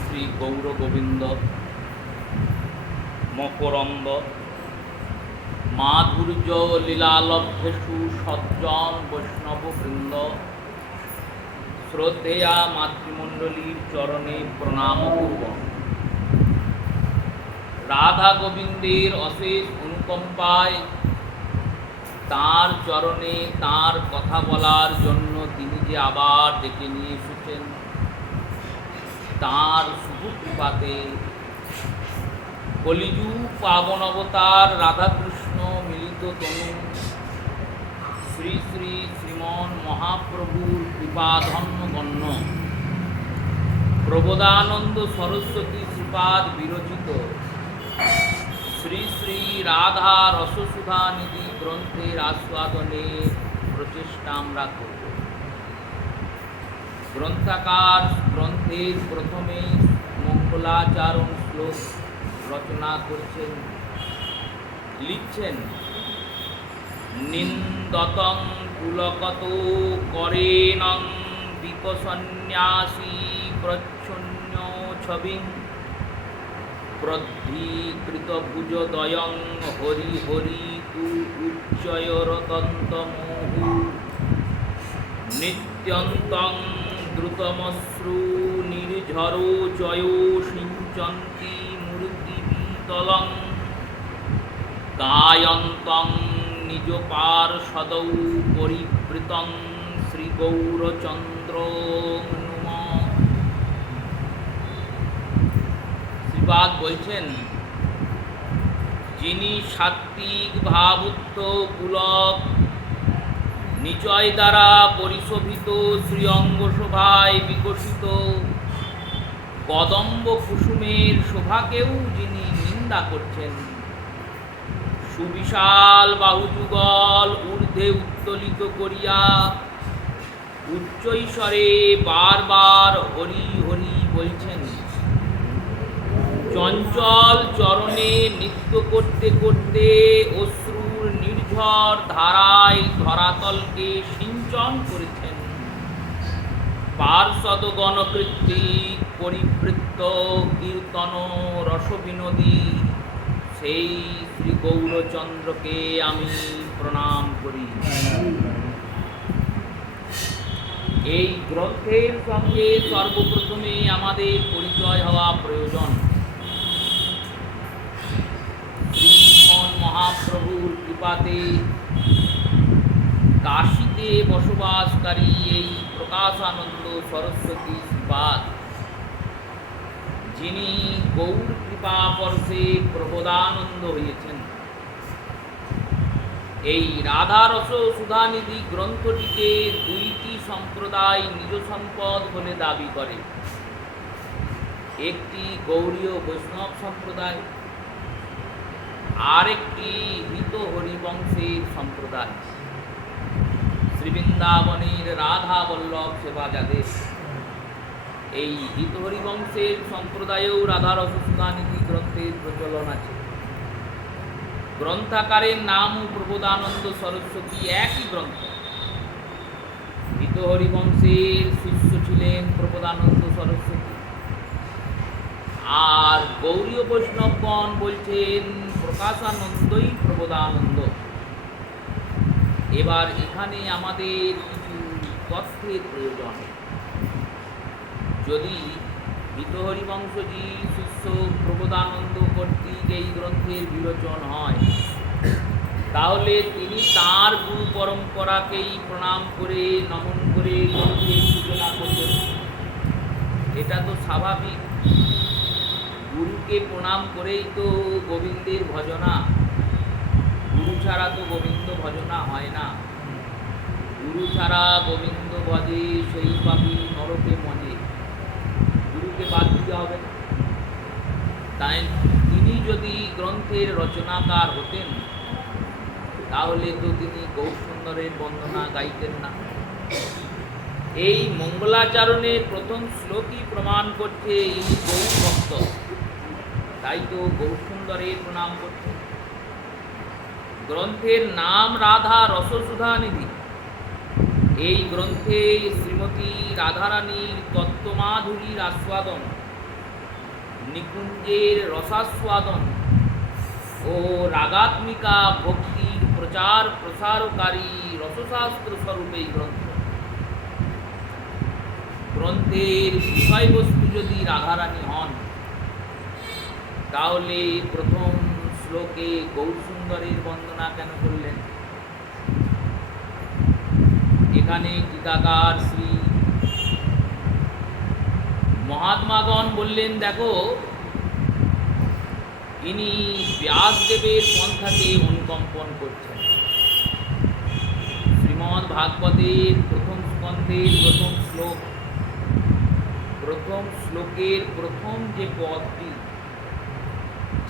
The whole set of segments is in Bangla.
শ্রী গৌর গোবিন্দ মকরন্দ মাধুর্য লীলালব্ধেষু সজ্জন বৈষ্ণববৃন্দ শ্রদ্ধেয়া মাতৃমণ্ডলীর চরণে প্রণামপূর্বক রাধা গোবিন্দের অশেষ অনুকম্পায় তাঁর চরণে তাঁর কথা বলার জন্য তিনি যে আবার ডেকে নিয়ে এসেছেন, তাঁর শুভ কৃপাতে কলিযুগ পাবন অবতার রাধাকৃষ্ণ মিলিত তনু শ্রী শ্রী শ্রীমন মহাপ্রভুর কৃপাধন্য গণ্য প্রবোধানন্দ সরস্বতী শ্রীপাদ বিরচিত শ্রী শ্রী রাধা রসসুধা নিধি গ্রন্থের আস্বাদনে প্রচেষ্টা আমরা করব। গ্রন্থাকার গ্রন্থের প্রথমে মঙ্গলাচরণ শ্লোক রচনা করছেন, লিখছেন, নিন্দতং পুলকত করেণং বিকসন্ন্যাসী প্রচ্ছন্ন ছবিং প্রদ্ধীকৃতভুজদয়ং হরি হরি তু উচ্চয়রতন্তমোহু নিত্যন্তং দ্রুতমশ্রু নির্ঝরোচয়ো সিঞ্চন্তি মূর্তিবিতলং গায়ন্তং নিজ পার্ষদৌ পরিবৃতং শ্রীগৌরচন্দ্র নমঃ। শ্রীপাদ বলছেন, যিনি সাত্ত্বিক ভাবুদ্ধ পুলক নিচয় দ্বারা পরিশোভিত শ্রীঅঙ্গ শোভায় বিকশিত কদম্ব কুসুমের শোভাকেও যিনি নিন্দা করছেন, সুবিশাল বাহুযুগল ঊর্ধ্বে উত্তোলিত করিয়া উচ্চৈস্বরে বারবার হরি হরি বলছেন, চঞ্চল চরণে নৃত্য করতে করতে অশ্রুর নির্ঝর ধারায় ধরাতলকে সিঞ্চন করেছেন, পার্ষদগণ কৃত্তিক পরিবৃত্ত কীর্তন রসবিনোদী সেই শ্রী গৌরচন্দ্রকে আমি প্রণাম করি। এই গ্রন্থের সঙ্গে সর্বপ্রথমে আমাদের পরিচয় হওয়া প্রয়োজন। শ্রীমন মহাপ্রভুর কৃপাতে কাশীতে বসবাসকারী এই প্রকাশানন্দ সরস্বতী শ্রীপাদ, যিনি গৌর কৃপা পরশে প্রবোধানন্দ হয়েছেন, এই রাধারস সুধানিধি গ্রন্থটিকে দুইটি সম্প্রদায় নিজ সম্পদ বলে দাবি করে। একটি গৌড়ীয় বৈষ্ণব সম্প্রদায়, আর একটি হিত হরিবংশের সম্প্রদায়। শ্রীবৃন্দাবনের রাধা বল্লভ সেবা যাদের, এই হিত হরিবংশের সম্প্রদায়েও রাধারস সুধানিধি গ্রন্থের প্রচলন আছে। গ্রন্থাকারের নাম প্রবোধানন্দ সরস্বতী, একই গ্রন্থ। হিত হরিবংশের শিষ্য ছিলেন প্রবোধানন্দ সরস্বতী, আর গৌরীয় বৈষ্ণবগণ বলছেন প্রকাশানন্দই প্রবোধানন্দ। এবার এখানে আমাদের কিছু তথ্যের প্রয়োজন। যদি হিত হরিবংশজির শিষ্য প্রবোধানন্দ কর্তৃক এই গ্রন্থের বিরোচন হয়, তাহলে তিনি তাঁর গুরু পরম্পরাকেই প্রণাম করে নমন করে গ্রন্থের সূচনা করবেন। এটা তো স্বাভাবিক। গুরুকে প্রণাম করেই তো গোবিন্দের ভজনা। গুরু ছাড়া তো গোবিন্দ ভজনা হয় না। গুরু ছাড়া গোবিন্দ ভজে সেই পাপী নরকে মজে। গুরুকে বাদ দিতে হবে না। তাই তিনি যদি গ্রন্থের রচনাকার হতেন, তাহলে তো তিনি গৌরসুন্দরের বন্দনা গাইতেন না। এই মঙ্গলাচরণের প্রথম শ্লোকই প্রমাণ করছে ইনি গৌর ভক্ত, তাই তো গৌরসুন্দরের প্রণাম করছেন। গ্রন্থের নাম রাধা রসসুধানিধি। এই গ্রন্থে শ্রীমতী রাধারানীর তত্ত্বমাধুরীর আস্বাদন নিকুঞ্জের রসাস্বাদন ও রাগাত্মিকা ভক্তির প্রচার প্রসারকারী রসশাস্ত্র স্বরূপ এই গ্রন্থ। গ্রন্থের বিষয়বস্তু যদি রাধারানী হন, তাহলে প্রথম শ্লোকে গৌরসুন্দরের বন্দনা কেন করলেন? এখানে টিকাকার শ্রী মহাত্মাগণ বললেন, দেখো, ইনি ব্যাসদেবের পন্থাকে অনুকম্পন করছেন। শ্রীমদ্ ভাগবতের প্রথম স্কন্ধের প্রথম শ্লোক, প্রথম শ্লোকের প্রথম যে পদটি,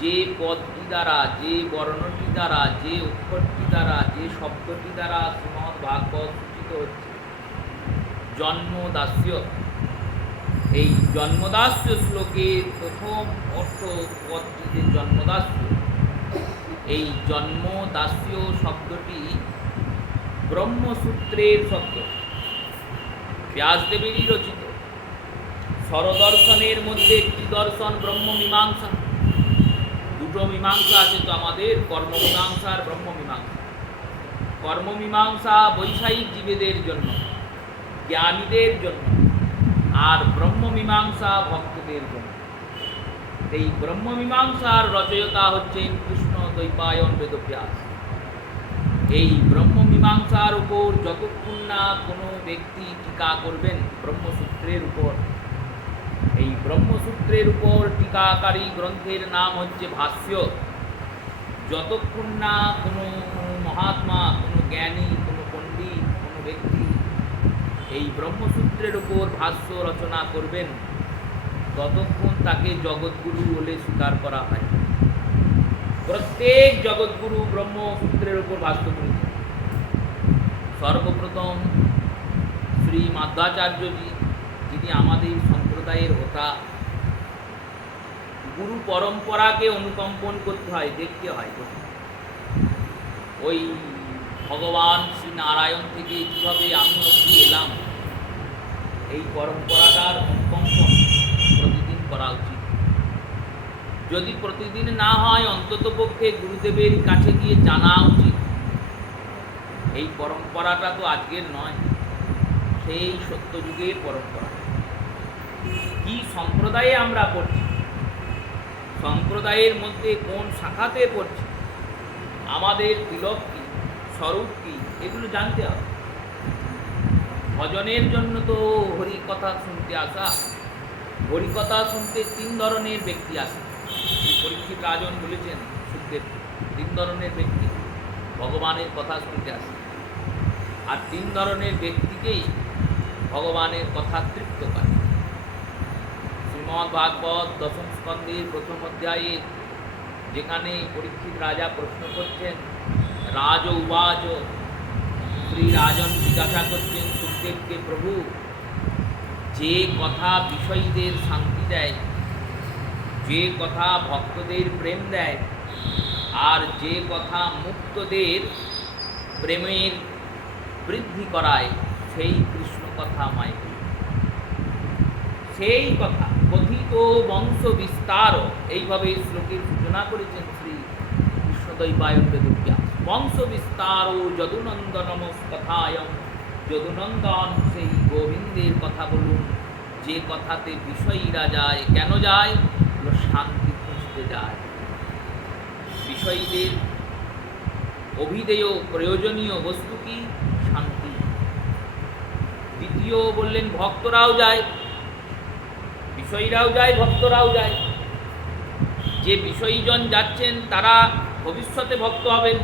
যে পদটি দ্বারা, যে বর্ণটি দ্বারা, যে অক্ষরটি দ্বারা, যে শব্দটি দ্বারা শ্রীমদ্ ভাগবত সূচিত হচ্ছে, জন্মদাস্য, এই জন্মদাস্য শ্লোকের প্রথম অর্থ পদটি যে জন্মদাস্য, এই জন্মদাস্য শব্দটি ব্রহ্মসূত্রের শব্দ, ব্যাসদেবেরই রচিত। স্বরদর্শনের মধ্যে একটি দর্শন ব্রহ্মমীমাংসা। দুটো মীমাংসা আছে তো আমাদের, কর্মমীমাংসা আর ব্রহ্মমীমাংসা। কর্মমীমাংসা বৈষয়িক জীবেদের জন্য, জ্ঞানীদের জন্য, আর ব্রহ্মমীমাংসা ভক্তদের জন্য। এই ব্রহ্মমীমাংসার রচয়িতা হচ্ছেন কৃষ্ণ দ্বৈপায়ন বেদব্যাস। এই ব্রহ্মমীমাংসার উপর যতক্ষণ না কোনো ব্যক্তি টিকা করবেন ব্রহ্মসূত্রের উপর, এই ব্রহ্মসূত্রের উপর টিকাকারী গ্রন্থের নাম হচ্ছে ভাষ্য। যতক্ষণ না কোনো মহাত্মা, কোনো জ্ঞানী, কোনো পণ্ডিত, কোনো ব্যক্তি এই ব্রহ্মসূত্রের উপর ভাষ্য রচনা করবেন, ততক্ষণ তাকে জগৎগুরু বলে স্বীকার করা হয়। প্রত্যেক জগৎগুরু ব্রহ্মসূত্রের উপর ভাষ্য করেছেন। সর্বপ্রথম শ্রী মাধ্বাচার্যজি, যিনি আমাদের সম্প্রদায়ের হোতা, গুরু পরম্পরাকে অনুকম্পন করতে হয়, দেখতে হয়। ওই ভগবান শ্রী নারায়ণ থেকে কীভাবে আমি অবধি এলাম, এই পরম্পরাটার অনুকম্পন প্রতিদিন করা উচিত। যদি প্রতিদিন না হয়, অন্ততপক্ষে গুরুদেবের কাছে গিয়ে জানা উচিত। এই পরম্পরাটা তো আজকের নয়, সেই সত্যযুগের পরম্পরা। কি সম্প্রদায়ে আমরা পড়ছি, সম্প্রদায়ের মধ্যে কোন শাখাতে পড়ছি, আমাদের তিলক কি, স্বরূপ কি, এগুলো জানতে হবে। ভজনের জন্য তো হরিকথা শুনতে আসা। হরিকথা শুনতে তিন ধরনের ব্যক্তি আসে। পরীক্ষিত রাজন বলেছেন সুখদেব, তিন ধরনের ব্যক্তি ভগবানের কথা শুনতে আসে, আর তিন ধরনের ব্যক্তিকেই ভগবানের কথা তৃপ্ত করে। শ্রীমদ্ ভাগবত দশম স্কন্ধের প্রথম অধ্যায়ে যেখানে পরীক্ষিত রাজা প্রশ্ন করছেন, রাজ উবাচ, শ্রী রাজন জিজ্ঞাসা করছেন সুখদেবকে, প্রভু, যে কথা বিষয়ীদের শান্তি দেয়, যে কথা ভক্তদের প্রেম দেয়, আর যে কথা মুক্তদের প্রেমের বৃদ্ধি করায়, সেই কৃষ্ণ কথা আমায় বলুন। সেই কথা কথিত বংশ বিস্তার, এইভাবে শ্লোকের সূচনা করেছেন শ্রী কৃষ্ণদ্বৈপায়ন বেদব্যাস। বংশ বিস্তার যদুনন্দনম কথায়ম, যদুনন্দন সেই গোবিন্দের কথা বলুন, যে কথাতে বিষয়ীরা যায়। কেন যায়? শান্তি খুঁজতে যায়। বিষয়ীদের অভিধেয় প্রয়োজনীয় বস্তু কি? শান্তি। দ্বিতীয় বললেন ভক্তরাও যায়, বিষয়ীরাও যায়, ভক্তরাও যায়। যে বিষয়ীজন যাচ্ছেন তারা ভবিষ্যতে ভক্ত হবেন,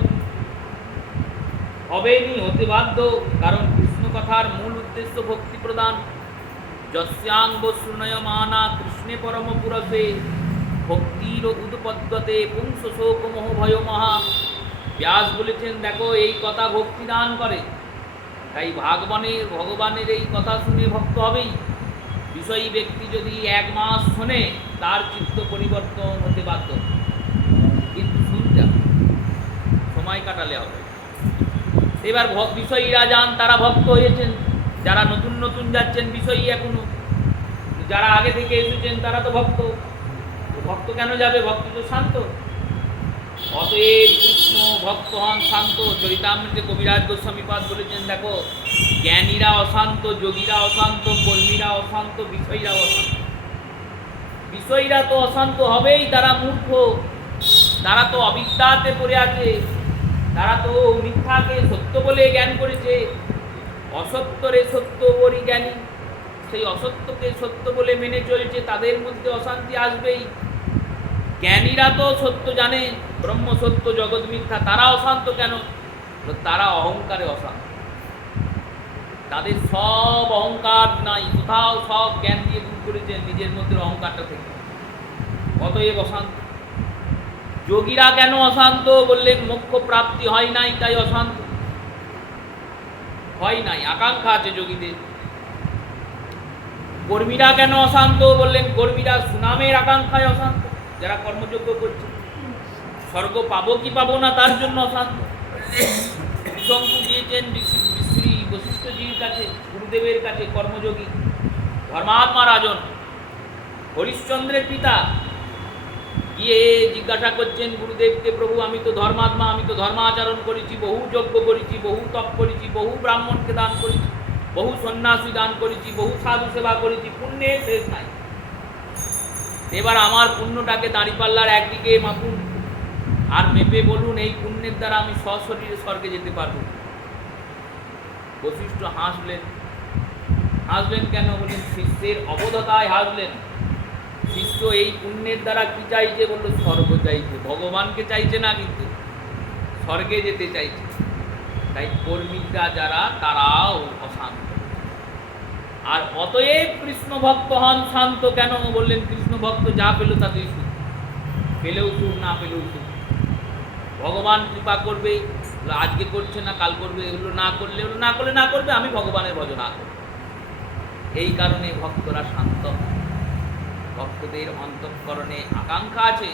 হবেনি, হতে বাধ্য, কারণ কৃষ্ণ কথার মূল উদ্দেশ্য ভক্তি প্রদান। যস্যাঙ্গ শৃণয়মানা কৃষ্ণে পরম পুরসে, ভক্তির উৎপদ্যতে পুংস শোক মোহ ভয় মহা। ব্যাস বলেছেন, দেখো, এই কথা ভক্তি দান করে, তাই ভগবানের এই কথা শুনে ভক্ত হবেই। বিষয়ী ব্যক্তি যদি 1 মাস শোনে, তার চিত্ত পরিবর্তন হতে বাধ্য, কিন্তু শুনতে সময় কাটালে হবে। এবার বিষয়ীরা যান, তারা ভক্ত হয়েছেন। যারা নতুন নতুন যাচ্ছেন বিষয়ী এখনো, যারা আগে থেকে এসেছেন তারা তো ভক্ত। ভক্ত কেন যাবে? ভক্ত তো শান্ত। অতএব কৃষ্ণ ভক্ত হন শান্ত। চরিতামৃতে কবিরাজ গোস্বামীপাদ বলেছেন, দেখো জ্ঞানীরা অশান্ত, যোগীরা অশান্ত, কর্মীরা অশান্ত, বিষয়ীরা অশান্ত। বিষয়ীরা তো অশান্ত হবেই, তারা মূর্খ, তারা তো অবিদ্যাতে পড়ে আছে, তারা তো মিথ্যাকে সত্য বলে জ্ঞান করেছে। অসত্যরে সত্য বলি জ্ঞানী, সেই অসত্যকে সত্য বলে মেনে চলছে, তাদের মধ্যে অশান্তি আসবেই। জ্ঞানীরা তো সত্য জানে, ব্রহ্ম সত্য, জগৎ মিথ্যা, তারা অশান্ত কেন? তারা অহংকারে অশান্ত, তাদের সব অহংকার নাই, কোথাও সব জ্ঞান দিয়ে দূর করেছেন নিজের মধ্যে অহংকারটা থেকে, অতএব অশান্ত। যোগীরা কেন অশান্ত? বললেন মোক্ষ প্রাপ্তি হয় নাই, তাই অশান্ত। হয় নাই, আকাঙ্ক্ষা আছে যোগীদের। কর্মীরা কেন অশান্ত? বললেন কর্মীরা সুনামের আকাঙ্ক্ষায় অশান্ত, যারা কর্মযোগ্য করছে। স্বর্গ পাবো কি পাবো না তার জন্য অশান্ত। শঙ্কু গিয়েছেন শ্রী বশিষ্ঠজির কাছে, গুরুদেবের কাছে, কর্মযোগী ধর্মাত্মা রাজন হরিশ্চন্দ্রের পিতা, গিয়ে জিজ্ঞাসা করছেন গুরুদেবকে, প্রভু আমি তো ধর্মাত্মা, আমি তো ধর্মাচরণ করেছি, বহু যজ্ঞ করেছি, বহু তপ করেছি, বহু ব্রাহ্মণকে দান করেছি, বহু সন্ন্যাসী দান করেছি, বহু সাধু সেবা করেছি, পুণ্যের শেষ নাই। এবার আমার পুণ্যটাকে দাঁড়িপাল্লার একদিকে মাপুন, আর মেপে বলুন এই পুণ্যের দ্বারা আমি সশরীরে স্বর্গে যেতে পারব। বশিষ্ঠ হাসলেন। হাসলেন কেন? বললেন শিষ্যের অবধতায় হাসলেন। শিষ্য এই পুণ্যের দ্বারা কি চাইছে? বলল স্বর্গ চাইছে, ভগবানকে চাইছে না, কিন্তু স্বর্গে যেতে চাইছে। তাই কর্মীরা যারা, তারাও অশান্ত। আর অতএব কৃষ্ণ ভক্ত হন শান্ত কেন? বললেন কৃষ্ণ ভক্ত যা পেল তাতেই সুখ, পেলেও সুখ, না পেলেও সুখ। ভগবান কৃপা করবে, আজকে করছে না কাল করবে, এগুলো না করলে না করবে, আমি ভগবানের ভজনা করব। এই কারণে ভক্তরা শান্ত। ভক্তদের অন্তঃকরণে আকাঙ্ক্ষা আছে,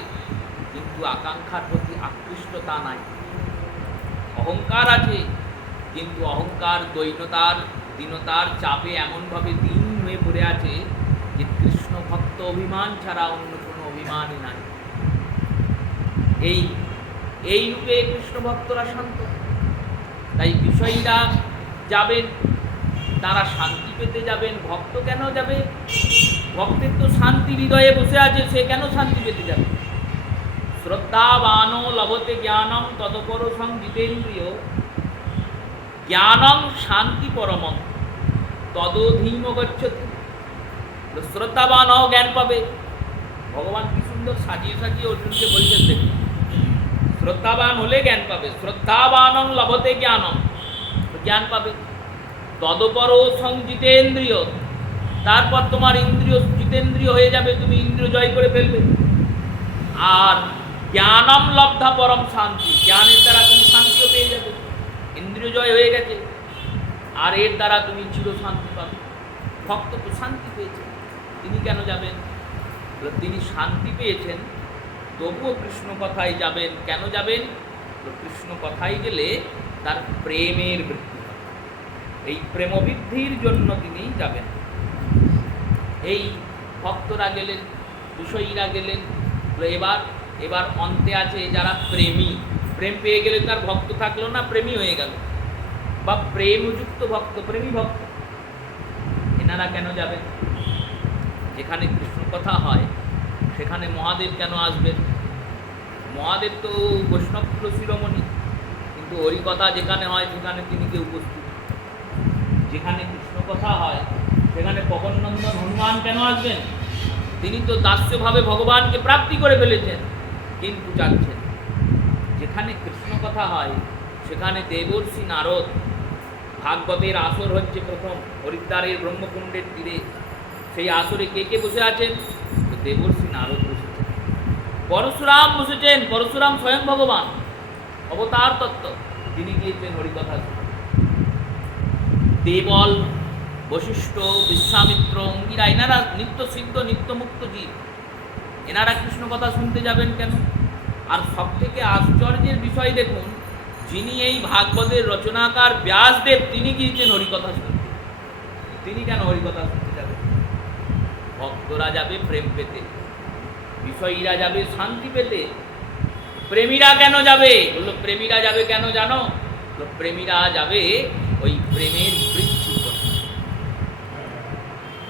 কিন্তু আকাঙ্ক্ষার প্রতি আকৃষ্টতা নাই। অহংকার আছে, কিন্তু অহংকার দীনতার চাপে এমনভাবে দীন হয়ে পড়ে আছে যে কৃষ্ণ ভক্ত অভিমান ছাড়া অন্য কোনো অভিমানই নাই। এই রূপে কৃষ্ণ ভক্তরা শান্ত। তাই বিষয়ীরা যাবেন, তারা শান্তি পেতে যাবেন। ভক্ত কেন যাবে? ভক্তের তো শান্তি হৃদয়ে বসে আছে, সে কেন শান্তি পেতে যাবে? শ্রদ্ধাবানো লভতে জ্ঞানম তদপর সংজিতেন্দ্রিয়, জ্ঞানম শান্তি পরমং তদধীম গচ্ছতি। শ্রদ্ধাবান হও, জ্ঞান পাবে। ভগবান কি সুন্দর সাজিয়ে সাজিয়ে অর্জুনকে বলছেন, দেখুন শ্রদ্ধাবান হলে জ্ঞান পাবে। শ্রদ্ধাবানং লভতে জ্ঞানম, জ্ঞান পাবে। তদপর সংজিতেন্দ্রিয়, তারপর তোমার ইন্দ্রিয় জিতেন্দ্রিয় হয়ে যাবে, তুমি ইন্দ্রিয় জয় করে ফেলবে। আর জ্ঞানম লব্ধা পরম শান্তি, জ্ঞানের দ্বারা তুমি শান্তিও পেয়ে যাবে, ইন্দ্রিয় জয় হয়ে গেছে, আর এর দ্বারা তুমি চির শান্তি পাবে। ভক্ত তো শান্তি পেয়েছে, তিনি কেন যাবেন? তিনি শান্তি পেয়েছেন, তবুও কৃষ্ণ কথায় যাবেন। কেন যাবেন? কৃষ্ণ কথায় গেলে তার প্রেমের বৃদ্ধি, এই প্রেমবৃদ্ধির জন্য তিনি যাবেন। এই ভক্তরা গেলেন, বিষয়ীরা গেলেন। এবার অন্তে আছে যারা প্রেমী। প্রেম পেয়ে গেলে তার ভক্ত থাকলো না, প্রেমী হয়ে গেল, বা প্রেমযুক্ত ভক্ত, প্রেমী ভক্ত। এনারা কেন যাবেন? যেখানে কৃষ্ণ কথা হয় সেখানে মহাদেব কেন আসবেন? মহাদেব তো বৈষ্ণব শিরোমণি, কিন্তু হরিকথা যেখানে হয় সেখানে তিনি কে উপস্থিত? যেখানে কৃষ্ণ কথা হয় সেখানে পবননন্দন হনুমান কেন আসবেন? তিনি তো দাস্যভাবে ভগবানকে প্রাপ্তি করে ফেলেছেন, কিন্তু যাচ্ছেন। যেখানে কৃষ্ণ কথা হয় সেখানে দেবর্ষি নারদ, ভাগবতের আসর হচ্ছে প্রথম হরিদ্বারের ব্রহ্মকুণ্ডের তীরে। সেই আসরে কে কে বসে আছেন? দেবর্ষি নারদ বসেছেন, পরশুরাম বসেছেন। পরশুরাম স্বয়ং ভগবান, অবতার তত্ত্ব, তিনি গিয়েছেন হরিকথা শুনতে। দেবল, বশিষ্ঠ, বিশ্বামিত্র, অঙ্গিরা, এনারা নিত্য সিদ্ধ নিত্যমুক্ত জীব, এনারা কৃষ্ণ কথা শুনতে যাবেন কেন? আর সব থেকে আশ্চর্যের বিষয় দেখুন, যিনি এই ভাগবতের রচনাকার ব্যাসদেব, তিনি গিয়েছেন হরিকথা শুনতে। তিনি কেন হরিকথা শুনতে যাবেন? ভক্তরা যাবে প্রেম পেতে। বিষয়ীরা যাবে শান্তি পেতে, প্রেমীরা কেন যাবে? বললো প্রেমীরা যাবে কেন জানো? বললো প্রেমীরা যাবে ওই প্রেমের বৃদ্ধি করতে।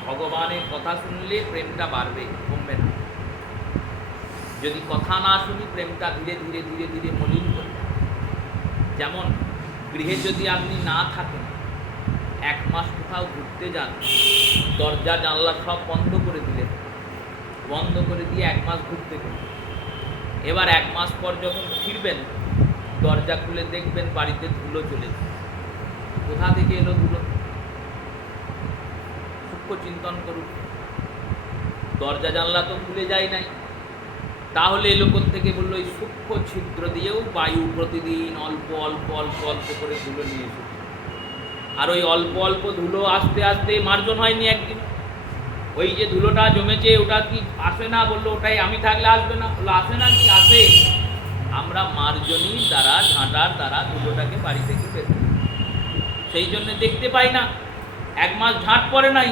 ভগবানের কথা শুনলে প্রেমটা বাড়বে, কমবে না। যদি কথা না শুনি প্রেমটা ধীরে ধীরে ধীরে ধীরে মলিন করে যাবে। যেমন গৃহে যদি আপনি না থাকেন, 1 মাস কোথাও ঘুরতে যান, দরজা জানলা সব বন্ধ করে দিলেন, বন্ধ করে দিয়ে 1 মাস ঘুরতে গেলেন। এবার 1 মাস পর যখন ফিরবেন, দরজা খুলে দেখবেন বাড়িতে ধুলো চলেছে। কোথা থেকে এলো ধুলো? সূক্ষ্ম চিন্তন করুন। দরজা জানলা তো খুলে যায় নাই, তাহলে এলো থেকে বললো এই সূক্ষ্ম ছিদ্র দিয়েও বায়ু প্রতিদিন অল্প অল্প অল্প অল্প করে ধুলো নিয়ে এসেছে। আর ওই অল্প অল্প ধুলো আস্তে আস্তে মার্জন হয়নি একদিন। ওই যে ধুলোটা জমেছে ওটা কি আসে না? বললো ওটাই আমি থাকলে আসবে না। বললো আসে না, কি আসে? আমরা মার্জনীর দ্বারা, ঝাঁটার দ্বারা ধুলোটাকে বাড়ি থেকে বের করি, সেই জন্য দেখতে পাই না। 1 মাস ঝাঁট পড়ে নাই,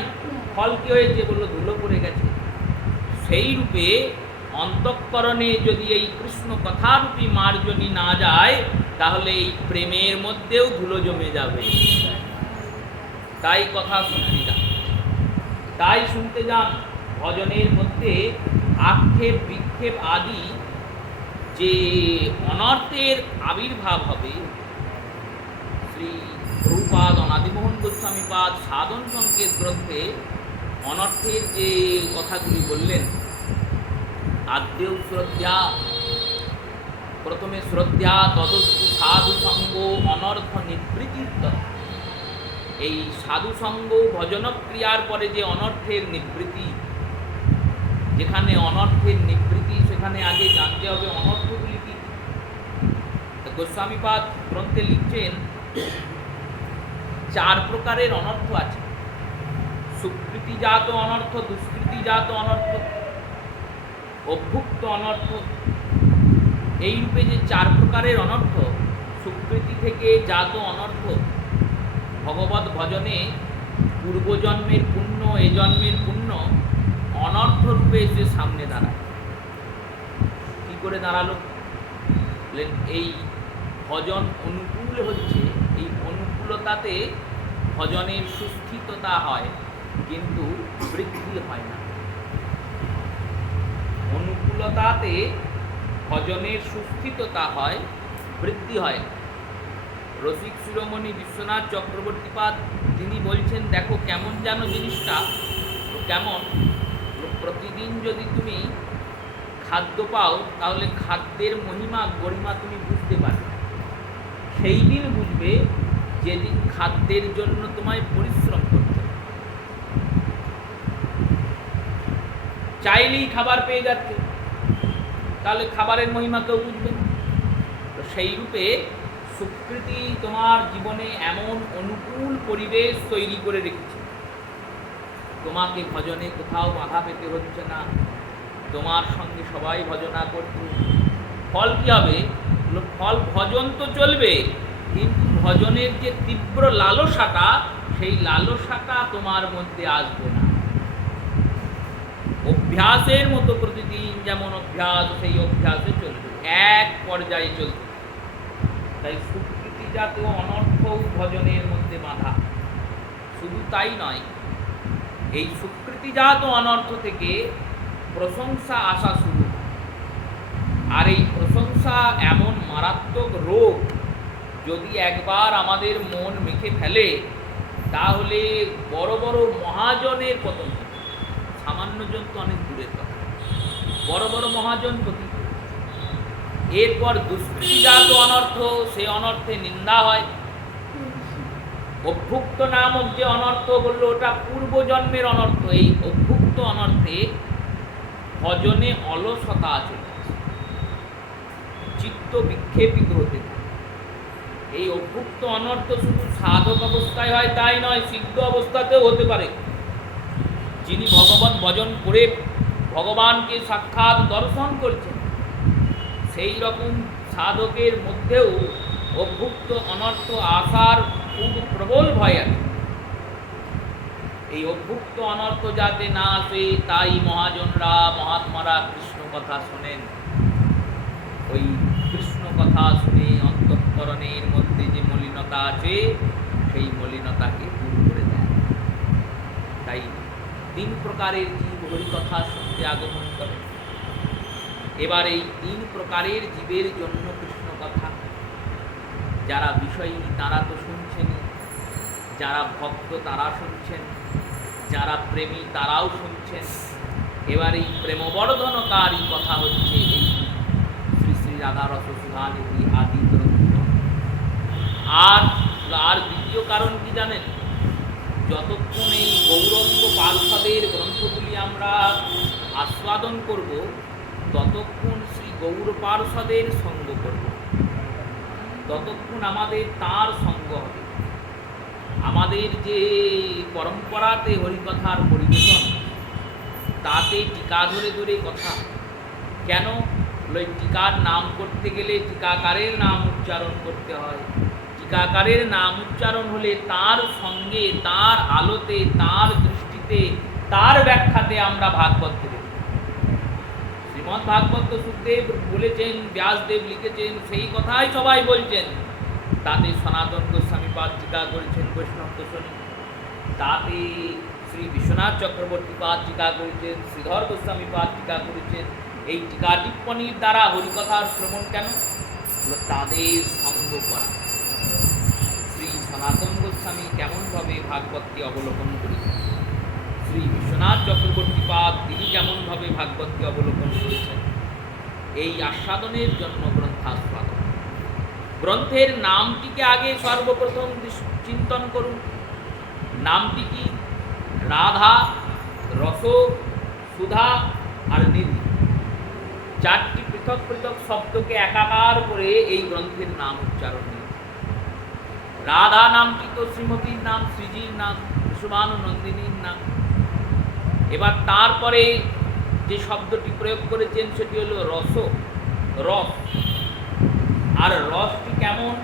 ফল কি হয়েছে? বললো ধুলো পড়ে গেছে। সেই রূপে অন্তঃকরণে যদি এই কৃষ্ণ কথারূপী মার্জনী না যায়, তাহলে এই প্রেমের মধ্যেও ধুলো জমে যাবে। তাই কথা শুনতে যান, তাই শুনতে যান। ভজনের মধ্যে আক্ষেপ বিক্ষেপ আদি যে অনর্থের আবির্ভাব হবে, শ্রী প্রভুপাদ অনাদিমোহন গোস্বামীপাদ সাধন সংকেত গ্রন্থে অনর্থের যে কথাগুলি বললেন, আদ্যেও শ্রদ্ধা, প্রথমে শ্রদ্ধা, তদস্তু সাধু সঙ্গ অনর্থ নিবৃত্তি। এই সাধু সঙ্গ ভজন ক্রিয়ার পরে যে অনর্থের নিবৃত্তি, যেখানে অনর্থের নিবৃত্তি, সেখানে আগে জানতে হবে অনর্থগুলি কি। গোস্বামীপাদ গ্রন্থে লিখছেন 4 প্রকারের অনর্থ আছে। সুকৃতিজাত অনর্থ, দুষ্কৃতিজাত অনর্থ, অভুক্ত অনর্থ। এই রূপে যে 4 প্রকারের অনর্থ, সুকৃতি থেকে জাত অনর্থ, ভগবত ভজনে পূর্বজন্মের পুণ্য, এ জন্মের পুণ্য অনর্থ রূপে এসে সামনে দাঁড়ায়। কি করে দাঁড়ালো? বললেন এই ভজন অনুকূল হচ্ছে, এই অনুকূলতাতে ভজনের সুস্থিততা হয়, কিন্তু বৃদ্ধি হয় না। অনুকূলতাতে ভজনের সুস্থিততা হয়, বৃদ্ধি হয় না। রসিক শিরোমণি বিশ্বনাথ চক্রবর্তীপাদ তিনি বলছেন, দেখো কেমন যেন জিনিসটা। কেমন? প্রতিদিন যদি তুমি খাদ্য পাও, তাহলে খাদ্যের মহিমা গরিমা তুমি বুঝতে পারবে। সেই দিন বুঝবে যেদিন খাদ্যের জন্য তোমায় পরিশ্রম করতে হবে। চাইলেই খাবার পেয়ে যাচ্ছে, তাহলে খাবারের মহিমা কেউ বুঝবে না। তো সেই রূপে সুকৃতি তোমার জীবনে এমন অনুকূল পরিবেশ তৈরি করে রেখেছে, তোমাকে ভজনে কোথাও বাধা পেতে হচ্ছে না, তোমার সঙ্গে সবাই ভজনা করছে। ফল কি হবে? ফল ভজন তো চলবে, কিন্তু ভজনের যে তীব্র লালসাটা, সেই লালসাটা তোমার মধ্যে আসবে না। অভ্যাসের মতো প্রতিদিন যেমন অভ্যাস, সেই অভ্যাসে চলবে, এক পর্যায়ে চলবে। তাই সুকৃতিজাত অনর্থ ভজনের মধ্যে বাধা। শুধু তাই নয়, এই সুকৃতিজাত অনর্থ থেকে প্রশংসা আসা শুরু। আর এই প্রশংসা এমন মারাত্মক রোগ, যদি একবার আমাদের মন মেখে ফেলে, তাহলে বড় বড় মহাজনের পতন হবে। সামান্যজন তো অনেক দূরের কথা, বড় বড় মহাজন পতি। এরপর দুষ্কৃতিজাত অনর্থ, সে অনর্থে নিন্দা হয়। অভ্যুক্ত নামক যে অনর্থ বললো, ওটা পূর্বজন্মের অনর্থ। এই অভ্যুক্ত অনর্থে ভজনে অলসতা আছে, চিত্ত বিক্ষেপিত হতে থাকে। এই অভ্যুক্ত অনর্থ শুধু সাধক অবস্থায় হয় তাই নয়, সিদ্ধ অবস্থাতেও হতে পারে। যিনি ভগবত ভজন করে ভগবানকে সাক্ষাৎ দর্শন করছেন, সেই রকম সাধকের মধ্যেও অভ্যুক্ত অনর্থ আসার খুব প্রবল ভয় আছে। এই অভ্যুক্ত অনর্থ যাতে না আসে তাই মহাজনরা মহাত্মারা কৃষ্ণ কথা শোনেন। ওই কৃষ্ণ কথা শুনে অন্তঃকরণের মধ্যে যে মলিনতা আছে সেই মলিনতাকে দূর করে দেয়। তাই 3 প্রকারের জীব হরিকথা শুনতে আগমন করে। এবার এই 3 প্রকারের জীবের জন্য কৃষ্ণ কথা, যারা বিষয়ী তারা তো শুনছেনই, যারা ভক্ত তারা শুনছেন, যারা প্রেমী তারাও শুনছেন। এবার এই প্রেমবর্ধনকারী কথা হচ্ছে এই শ্রী শ্রী রাধা রসসুধানিধি আদি গ্রন্থ। আর দ্বিতীয় কারণ কি জানেন? যতক্ষণ এই গৌরঙ্গ পার্ষদের গ্রন্থগুলি আমরা আস্বাদন করব, ততক্ষণ শ্রী গৌর পার্ষদের সঙ্গ করব, ততক্ষণ আমাদের তার সঙ্গ হবে। আমাদের যে পরম্পরাতে হরিকথার পরিবেশন, তাতে টিকা ধরে ধরে কথা। কেন? ওই টিকার নাম করতে গেলে টিকাকারের নাম উচ্চারণ করতে হয়। টিকাকারের নাম উচ্চারণ হলে তার সঙ্গে, তার আলোতে, তার দৃষ্টিতে, তার ব্যাখ্যাতে আমরা ভাগবত দেব। শ্রীমদ্ ভাগবত সুখদেব বলেছেন, ব্যাসদেব লিখেছেন, সেই কথাই সবাই বলছেন। তাতে সনাতন গোস্বামী পাদ টিকা করেছেন বৈষ্ণব দর্শনী, তাতে শ্রী বিশ্বনাথ চক্রবর্তী পাদ টিকা করেছেন, শ্রীধর গোস্বামী পাদ টিকা করেছেন। এই টিকা টিপ্পণীর দ্বারা হরিকথার শ্রবণ কেন? তাদের সঙ্গ করা। শ্রী সনাতন গোস্বামী কেমনভাবে ভাগবতকে অবলোকন করেছেন, শ্রী বিশ্বনাথ চক্রবর্তী পাদ তিনি কেমনভাবে ভাগবতকে অবলোকন করেছেন, এই আস্বাদনের জন্য গ্রন্থাস্বাদন। গ্রন্থের নামটিকে আগে সর্বপ্রথম চিন্তন করুন। নামটি কি? রাধা, রস, সুধা আর নিধি। 4টি পৃথক পৃথক শব্দকে একাকার করে এই গ্রন্থের নাম উচ্চারণ নেই। রাধা নামটি তো শ্রীমতীর নাম, শ্রীজির নাম, বৃষভানু নন্দিনীর নাম। এবার তারপরে যে শব্দটি প্রয়োগ করেছেন সেটি হলো রস, রস। আর রসটি কেমন?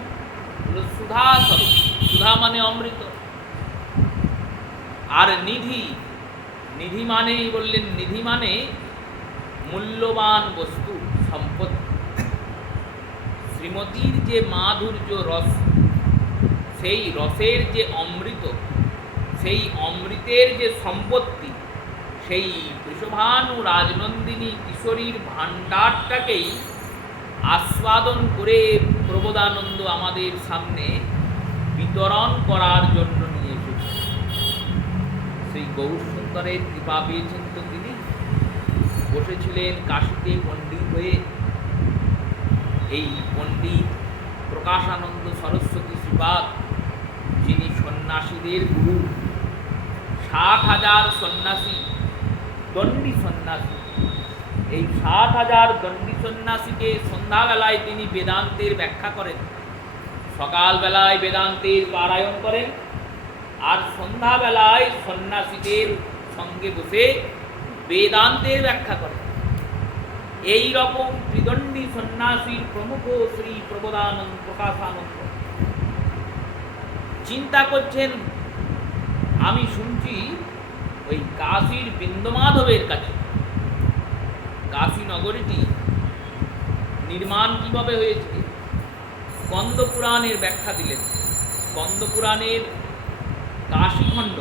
হলো সুধা স্বরূপ, সুধা মানে অমৃত। আর নিধি, নিধি মানে বললেন, নিধি মানে মূল্যবান বস্তু, সম্পত্তি। শ্রীমতীর যে মাধুর্য রস, সেই রসের যে অমৃত, সেই অমৃতের যে সম্পত্তি, সেই বৃষভানু রাজনন্দিনী কিশোরীর ভাণ্ডারটাকেই আস্বাদন করে প্রবোধানন্দ আমাদের সামনে বিতরণ করার জন্য নিয়ে এসেছেন। সেই গৌর সুন্দরের কৃপা পেয়েছেন তো তিনি বসেছিলেন কাশীতে পণ্ডিত হয়ে। এই পণ্ডিত প্রকাশানন্দ সরস্বতী শ্রীপাদ, যিনি সন্ন্যাসীদের গুরু, 60,000 সন্ন্যাসী, দণ্ডী সন্ন্যাসী, এই 60,000 দণ্ডী সন্ন্যাসীকে সন্ধ্যাবেলায় তিনি বেদান্তের ব্যাখ্যা করেন। সকালবেলায় বেদান্তের পারায়ণ করেন, আর সন্ধ্যাবেলায় সন্ন্যাসীদের সঙ্গে বসে বেদান্তের ব্যাখ্যা করেন। এই রকম ত্রিদণ্ডী সন্ন্যাসীর প্রমুখ শ্রী প্রবোধানন্দ প্রকাশানন্দ চিন্তা করছেন, আমি শুনছি ওই কাশীর বিন্দুমাধবের কাছে, কাশী নগরীটি নির্মাণ কিভাবে হয়েছে স্কন্দ পুরাণের ব্যাখ্যা দিলেন। স্কন্দ পুরাণের কাশীখণ্ড,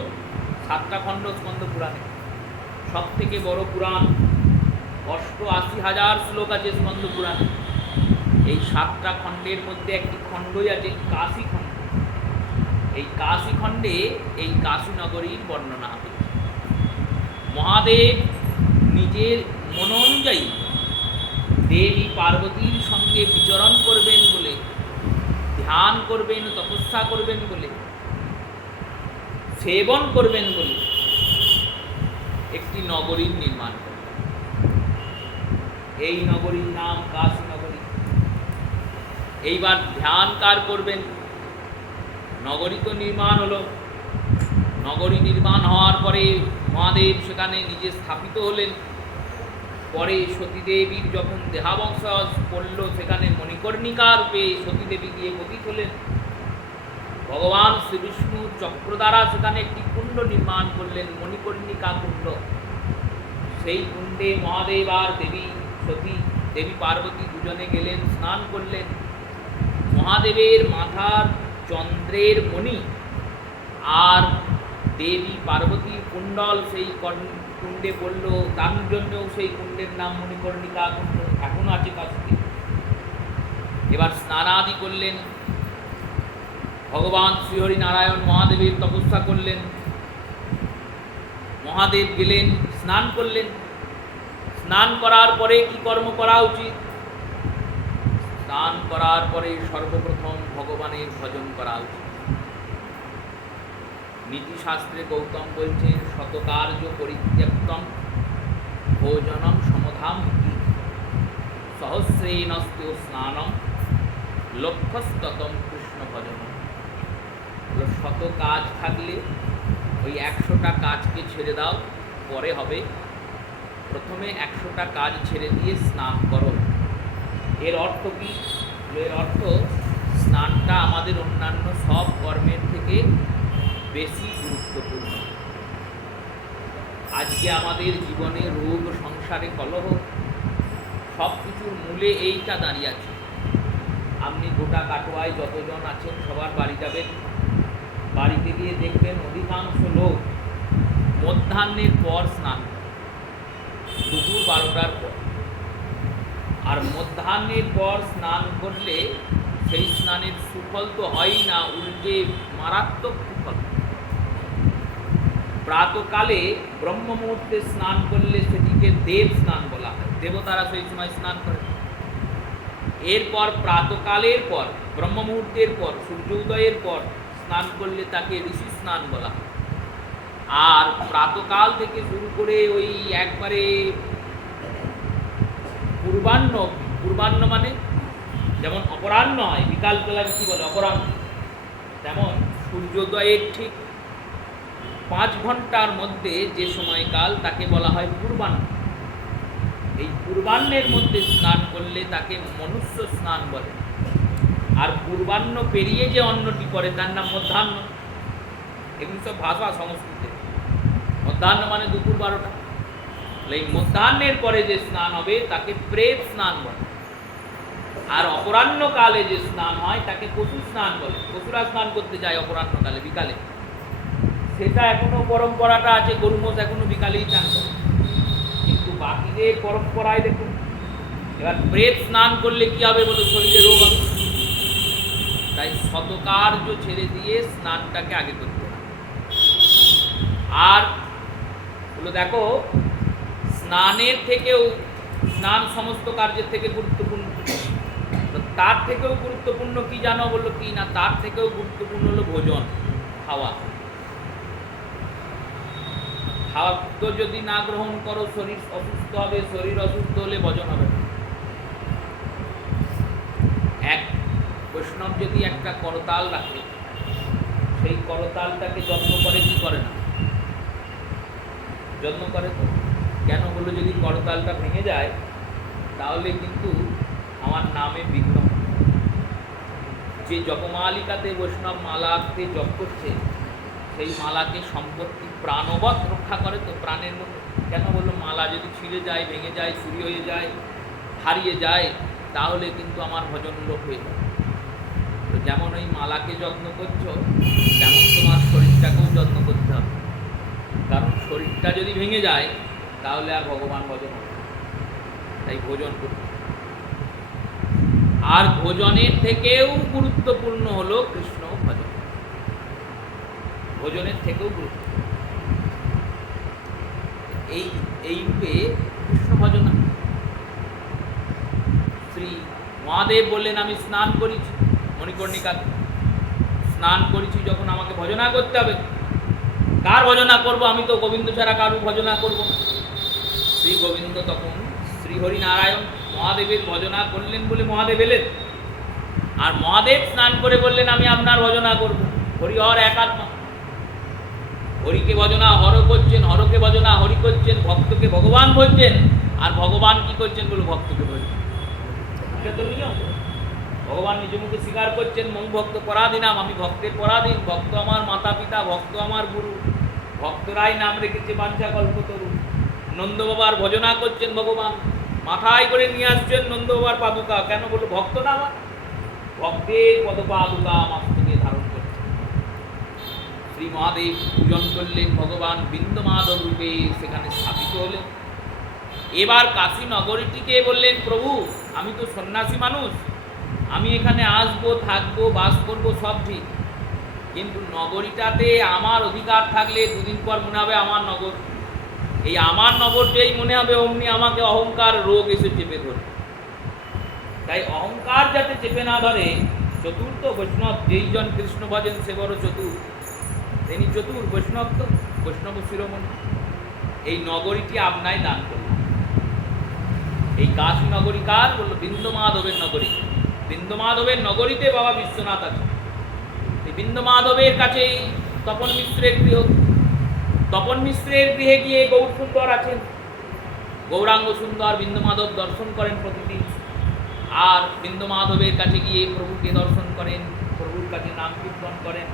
7টা খণ্ড স্কন্দ পুরাণে, সব থেকে বড় পুরাণ, 88,000 শ্লোক আছে স্কন্দ পুরাণে। এই 7টা খণ্ডের মধ্যে একটি খণ্ডই আছে কাশী খণ্ড। এই কাশী খণ্ডে এই কাশী নগরীর বর্ণনা হবে। মহাদেব নিজের মন অনুযায়ী দেবী পার্বতীর সঙ্গে বিচরণ করবেন বলে, ধ্যান করবেন, তপস্যা করবেন বলে, সেবন করবেন বলে একটি নগরীর নির্মাণ করবেন। এই নগরীর নাম কাশী নগরী। এইবার ধ্যান কার করবেন? নগরী তো নির্মাণ হলো। নগরী নির্মাণ হওয়ার পরে মহাদেব সেখানে নিজে স্থাপিত হলেন। পরে সতীদেবীর যখন দেহাবশেষ পড়ল, সেখানে মণিকর্ণিকা রূপে সতীদেবী গিয়ে পতিত হলেন। ভগবান শ্রীবিষ্ণু চক্র দ্বারা সেখানে একটি কুণ্ড নির্মাণ করলেন, মণিকর্ণিকা কুণ্ড। সেই কুণ্ডে মহাদেব আর দেবী সতী, দেবী পার্বতী দুজনে গেলেন, স্নান করলেন। মহাদেবের মাথার চন্দ্রের মণি আর দেবী পার্বতীর কুণ্ডল সেই কুণ্ডে পড়ল, তার জন্যও সেই কুণ্ডের নাম মণিকর্ণিকা কুণ্ড, এখনো আছে কাছে। এবার স্নানাদি করলেন, ভগবান শ্রীহরি নারায়ণ মহাদেবের তপস্যা করলেন। মহাদেব গেলেন, স্নান করলেন। স্নান করার পরে কি কর্ম করা উচিত? স্নান করার পরে সর্বপ্রথম ভগবানের ভজন করা উচিত। নীতিশাস্ত্রে গৌতম বলছেন, শতকার্য পরিত্যক্তম ভোজনম সমধাম সহস্রেণস্তে স্নানম লক্ষ্যস্ততম কৃষ্ণ ভজনম। শত কাজ থাকলে ওই 100টা কাজকে ছেড়ে দাও, পরে হবে। প্রথমে 100টা কাজ ছেড়ে দিয়ে স্নান করো। এর অর্থ কি? এর অর্থ স্নানটা আমাদের অন্যান্য সব কর্মের থেকে বেশি গুরুত্বপূর্ণ। আজকে আমাদের জীবনে রোগ, সংসারে কলহ, সব কিছুর মূলে এইটা দাঁড়িয়ে আছে। আপনি গোটা কাটোয়ায় যতজন আছেন সবার বাড়ি যাবেন, বাড়িতে গিয়ে দেখবেন অধিকাংশ লোক মধ্যাহ্নের পর স্নান করে, দুপুর 12টার পর। আর মধ্যাহ্নের পর স্নান করলে সেই স্নানের সুফল তো হয়ই না, উল্টে মারাত্মক সুফল। প্রাতকালে ব্রহ্ম মুহূর্তে স্নান করলে সেটিকে দেব স্নান বলা হয়, দেবতারা সেই সময় স্নান করে। এরপর প্রাতকালের পর, ব্রহ্ম মুহূর্তের পর, সূর্য উদয়ের পর স্নান করলে তাকে ঋষি স্নান বলা হয়। আর প্রাতকাল থেকে শুরু করে ওই একবারে পূর্বাহ্ন, পূর্বাহ্ন মানে যেমন অপরাহ্ন হয়, বিকালবেলাকে কী বলে? অপরাহ্ন। তেমন সূর্যোদয়ের ঠিক 5 ঘন্টার মধ্যে যে সময়কাল তাকে বলা হয় পূর্বাহ্ন। এই পূর্বাহ্নের মধ্যে স্নান করলে তাকে মনুষ্য স্নান বলে। আর পূর্বাহ্ন পেরিয়ে যে অন্নটি পড়ে তার নাম মধ্যাহ্ন। এগুলো সব ভাষা সংস্কৃতে। মধ্যাহ্ন মানে দুপুর 12টা। এই মধ্যাহ্নের পরে যে স্নান হবে তাকে প্রেত স্নান বলে। আর অপরাহ্নকালে যে স্নান হয় তাকে পশু স্নান বলে। পশুরা স্নান করতে যায় অপরাহ্নকালে, বিকালে। সেটা এখনো পরম্পরাটা আছে, গরু মোষ এখনো বিকালেই স্নান করে। কিন্তু বাকিদের পরম্পরায় দেখুন, এবার প্রেত স্নান করলে কি হবে বলে? শরীরে রোগ হবে। তাই শতকার্য ছেড়ে দিয়ে স্নানটাকে আগে করতে হবে। আর বলো দেখো, স্নানের থেকেও, স্নান সমস্ত কার্যের থেকে গুরুত্বপূর্ণ। তার থেকেও গুরুত্বপূর্ণ কি জানো? বললো কি না, তার থেকেও গুরুত্বপূর্ণ হলো ভোজন, খাওয়া। খাদ্য যদি না গ্রহণ করো শরীর অসুস্থ হবে, শরীর অসুস্থ হলে ভোজন হবে না। এক বৈষ্ণব যদি একটা করতাল রাখে, সেই করতালটাকে যত্ন করে কি করে না? যত্ন করে তো। কেন বললো? যদি করতালটা ভেঙে যায় তাহলে কিন্তু আমার নামে বিঘ্ন। যে জপমালিকাতে বৈষ্ণব মালাতে জপ করছে, সেই মালাকে সম্পত্তি প্রাণবৎ রক্ষা করে তো, প্রাণের মতো। কেন বললো? মালা যদি ছিঁড়ে যায়, ভেঙে যায়, চুরি হয়ে যায়, হারিয়ে যায়, তাহলে কিন্তু আমার ভজন লোপ হয়ে যায়। তো যেমন ওই মালাকে যত্ন করছো, তেমন তোমার শরীরটাকেও যত্ন করতে হবে। কারণ শরীরটা যদি ভেঙে যায় তাহলে আর ভগবান ভজন হবে না। তাই ভোজন করতে। আর ভোজনের থেকেও গুরুত্বপূর্ণ হলো কৃষ্ণ ভজন। ভোজনের থেকেও গুরুত্বপূর্ণ এই রূপে কৃষ্ণ ভজন। শ্রী মহাদেব বললেন, আমি স্নান করেছি মণিকর্ণিকা, স্নান করেছি যখন আমাকে ভজনা করতে হবে। কার ভজনা করব? আমি তো গোবিন্দ ছাড়া কারুর ভজনা করব না। শ্রী গোবিন্দ তখন শ্রীহরি নারায়ণ মহাদেবের ভজনা করলেন বলে মহাদেব এলেন। আর মহাদেব স্নান করে বললেন, আমি আপনার ভজনা করব। হরিহর একাত্মা। হরিকে ভজনা হর করছেন, হরকে ভজনা হরি করছেন, ভক্তকে ভগবান বলছেন। আর ভগবান কি করছেন বলে? ভক্তকে বলছেন। এটা তো নিয়ম। ভগবান নিজ মুখে স্বীকার করছেন, মম ভক্ত পরাধীনাম, আমি ভক্তের পরাধীন, ভক্ত আমার মাতা পিতা, ভক্ত আমার গুরু, ভক্তরাই নাম রেখেছে বাঞ্ছা কল্পতরু। নন্দ বাবার ভজনা করছেন ভগবান, মাথায় করে নিয়ে আসছেন নন্দ বাবার পাদুকা। কেন বললো? ভক্ত না আমার, ভক্তের পদপাদুকা মস্তকে ধারণ করছে। শ্রী মহাদেব পূজন করলেন, ভগবান বিন্দুমাধব রূপে সেখানে স্থাপিত হলেন। এবার কাশী নগরীটিকে বললেন, প্রভু আমি তো সন্ন্যাসী মানুষ, আমি এখানে আসবো, থাকবো, বাস করবো, সব ঠিক, কিন্তু নগরীটাতে আমার অধিকার থাকলে দুদিন পর মনে হবে আমার নগর। এই আমার নগর যেই মনে হবে অমনি আমাকে অহংকার রোগ এসে চেপে ধরে। তাই অহংকার যাতে চেপে না ধরে, চতুর্থ বৈষ্ণব যেই জন কৃষ্ণ ভজেন সে বড় চতুর, তিনি চতুর বৈষ্ণব, তো বৈষ্ণব শিরোমণি। এই নগরীটি আপনায় দান করলাম। এই কাশী নগরী কার? বললো বিন্দুমাধবের নগরী। বিন্দুমাধবের নগরীতে বাবা বিশ্বনাথ আছে। এই বিন্দুমাধবের কাছেই তপন মিশ্রের গৃহ। তপন মিশ্রের গৃহে গিয়ে গৌর সুন্দর আছেন। গৌরাঙ্গ সুন্দর বিন্দুমাধব দর্শন করেন প্রতিদিন, আর বিন্দুমাধবের কাছে গিয়ে প্রভুকে দর্শন করেন, প্রভুর কাছে নাম কীর্তন করেন।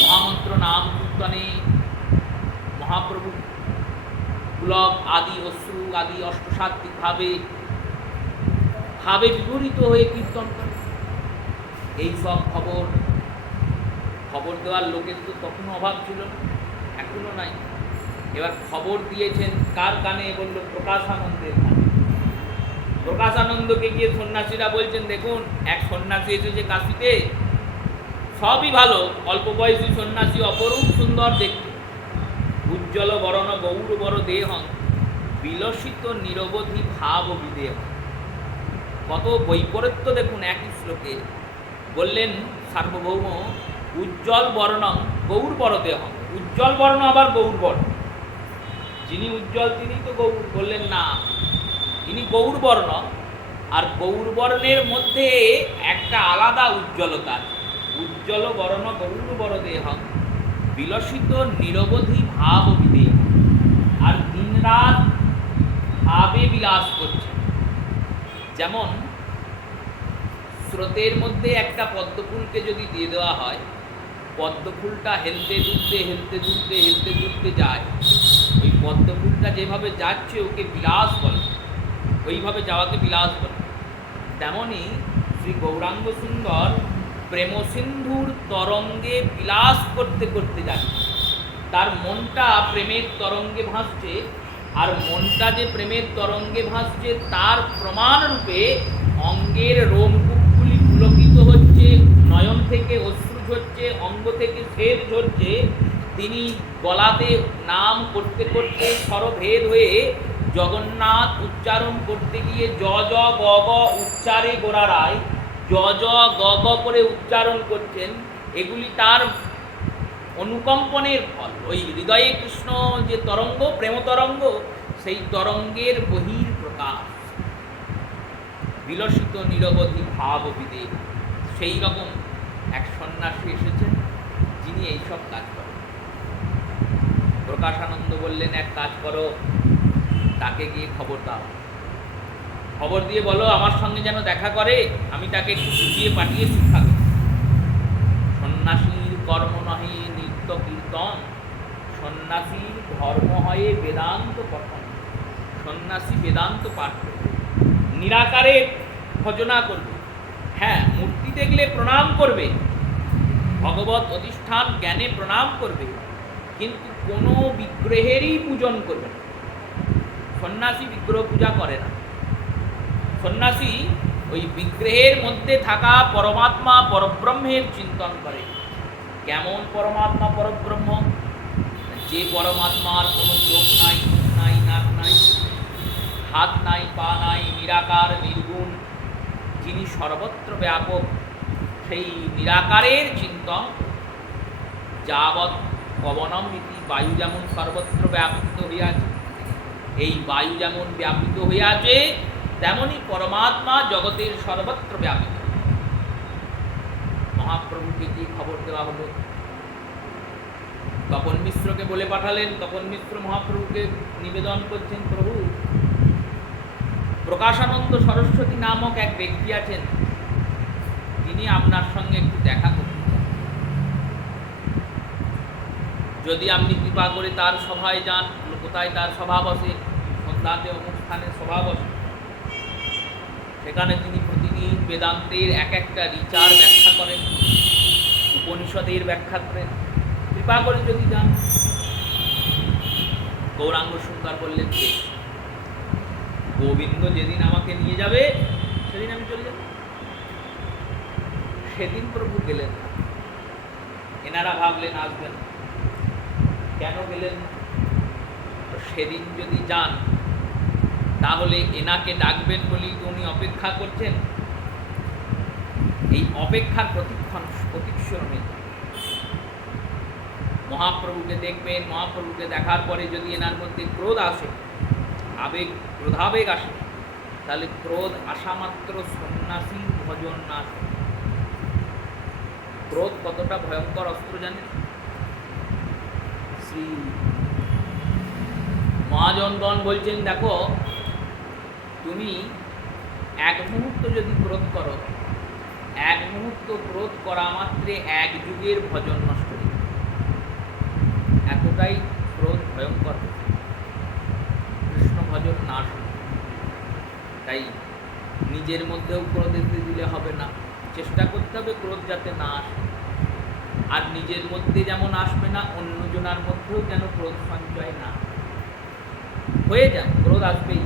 মহামন্ত্র নাম কীর্তনে মহাপ্রভু পুলক আদি অশ্রু আদি অষ্টসাত্বিক ভাবে বিপরীত হয়ে কীর্তন করে। এই সব খবর দেওয়ার লোকের তো তখনও অভাব ছিল না, এখনো নাই। এবার খবর দিয়েছেন কার কানে? বলল প্রকাশানন্দের কানে। প্রকাশানন্দকে গিয়ে সন্ন্যাসীরা বলছেন, দেখুন এক সন্ন্যাসী এসেছে কাশীতে, সবই ভালো, অল্প বয়সী সন্ন্যাসী, অপরূপ সুন্দর দেখতে, উজ্জ্বল বরণ গৌর বর দেহং, বিলসিত নিরবধি ভাব বিদেহ। কত বৈপরীত্য দেখুন একই শ্লোকে। বললেন সার্বভৌম, উজ্জ্বল বর্ণং গৌর বর দেহং, উজ্জ্বল বর্ণ আবার গৌর বর্ণ, যিনি উজ্জ্বল তিনি তো গৌর। বললেন না, ইনি গৌর বর্ণ, আর গৌর বর্ণের মধ্যে একটা আলাদা উজ্জ্বলতা, উজ্জ্বল বর্ণ গৌর বর দেহং, বিলসিত নিরবধি ভাব বিদেহ, আর দিনরাত ভাবে বিলাস করছে। যেমন স্রোতের মধ্যে একটা পদ্মফুলকে যদি দিয়ে দেওয়া হয়, পদ্মফুলটা হেলতে দুলতে যায়, ওই পদ্মফুলটা যেভাবে যাচ্ছে ওকে বিলাস বলে, ওইভাবে যাওয়াকে বিলাস বলে। তেমনই শ্রী গৌরাঙ্গ সুন্দর প্রেমসিন্ধুর তরঙ্গে বিলাস করতে করতে যাচ্ছে। তার মনটা প্রেমের তরঙ্গে ভাসছে, আর মনটা যে প্রেমের তরঙ্গে ভাসছে তার প্রমাণ রূপে অঙ্গের রোমকূপগুলি পুলকিত হচ্ছে, নয়ন থেকে অশ্রু ঝরছে, অঙ্গ থেকে শ্বেত ঝরছে। তিনি গলাতে নাম করতে করতে স্বরভেদ হয়ে জগন্নাথ উচ্চারণ করতে গিয়ে জ জ গ গ উচ্চারে গোড়ারায় জ জ গ গ করে উচ্চারণ করছেন। এগুলি তার অনুকম্পনের ফল। ওই হৃদয়ে কৃষ্ণ যে তরঙ্গ, প্রেম তরঙ্গ, সেই তরঙ্গের বহির প্রকাশ, বিলসিত নিরবধি ভাব বিদেহ। সেই রকম এক সন্ন্যাসী এসেছেন যিনি এইসব কাজ করেন। প্রকাশানন্দ বললেন, এক কাজ করো, তাকে গিয়ে খবর দাও, খবর দিয়ে বলো আমার সঙ্গে যেন দেখা করে, আমি তাকে একটু শিখিয়ে পাঠিয়ে শিক্ষা দেব। সন্ন্যাসীর কর্ম নহে নিত্য কীর্তন, সন্ন্যাসীর ধর্ম হয় বেদান্ত পঠন। সন্ন্যাসী বেদান্ত পাঠ করবে, নিরাকারে ভজনা করবে, হ্যাঁ মূর্তি দেখলে প্রণাম করবে, ভগবত অধিষ্ঠান জ্ঞানে প্রণাম করবে, কিন্তু কোনো বিগ্রহেরই পূজন করবে না। সন্ন্যাসী বিগ্রহ পূজা করে না। সন্ন্যাসী ওই বিগ্রহের মধ্যে থাকা পরমাত্মা পরব্রহ্মের চিন্তন করে। কেমন পরমাত্মা পরব্রহ্ম? যে পরমাত্মার কোনো চোখ নাই, মুখ নাই, নাক নাই, হাত নাই, পা নাই, নিরাকার নির্গুণ, যিনি সর্বত্র ব্যাপক, সেই নিরাকারের চিন্তন। যাবৎ পবনম ইতি, বায়ু যেমন সর্বত্র ব্যাপিত হইয়াছে, এই বায়ু যেমন ব্যাপিত হইয়াছে, তেমনি পরমাত্মা জগতের সর্বত্র ব্যাপিত। মহাপ্রভুকে কি খবর দেওয়া হলো? তপন মিশ্রকে বলে পাঠালেন। তপন মিশ্র মহাপ্রভুকে নিবেদন করছেন, প্রভু প্রকাশানন্দ সরস্বতী নামক এক ব্যক্তি আছেন, তিনি আপনার সঙ্গে একটু দেখা করতে চান। যদি আপনি কৃপা করে তার সভায় যান, কোথায় তার সভা বসে, সন্ধ্যাতে অনুষ্ঠানে সভা বসে, সেখানে তিনি প্রতিদিন বেদান্তের এক একটা রিচার ব্যাখ্যা করেন, উপনিষদের ব্যাখ্যা করেন। কৃপা করে যদি যান। গৌরাঙ্গ সুন্দর বললেন, বেশ, গোবিন্দ যেদিন আমাকে নিয়ে যাবে সেদিন আমি চলে যাব। সেদিন প্রভু গেলেন না। এনারা ভাবলেন আসবেন, কেন গেলেন? সেদিন যদি যান তাহলে এনাকে ডাকবেন বলেই তো উনি অপেক্ষা করছেন। এই অপেক্ষার প্রতীক্ষণে মহাপ্রভুকে দেখবেন। মহাপ্রভুকে দেখার পরে যদি এনার মধ্যে ক্রোধ আসে, ক্রোধাবেগ আসে, তাহলে ক্রোধ আসা মাত্র সন্ন্যাসী ভজন না। ক্রোধ কতটা ভয়ঙ্কর অস্ত্র জানেন? শ্রী মহাজনগণ বলছেন, দেখো, তুমি এক মুহূর্ত যদি ক্রোধ করো, এক মুহূর্ত ক্রোধ করা মাত্রে এক যুগের ভজন নষ্ট হয়ে যাবে। এতটাই ক্রোধ ভয়ঙ্কর, কৃষ্ণ ভজন নাশ। তাই নিজের মধ্যেও ক্রোধ দিলে হবে না, চেষ্টা করতে হবে ক্রোধ যাতে না আসে। আর নিজের মধ্যে যেমন আসবে না, অন্যজনার মধ্যেও যেন ক্রোধ সঞ্চয় না হয়ে যায়। ক্রোধ আসবেই,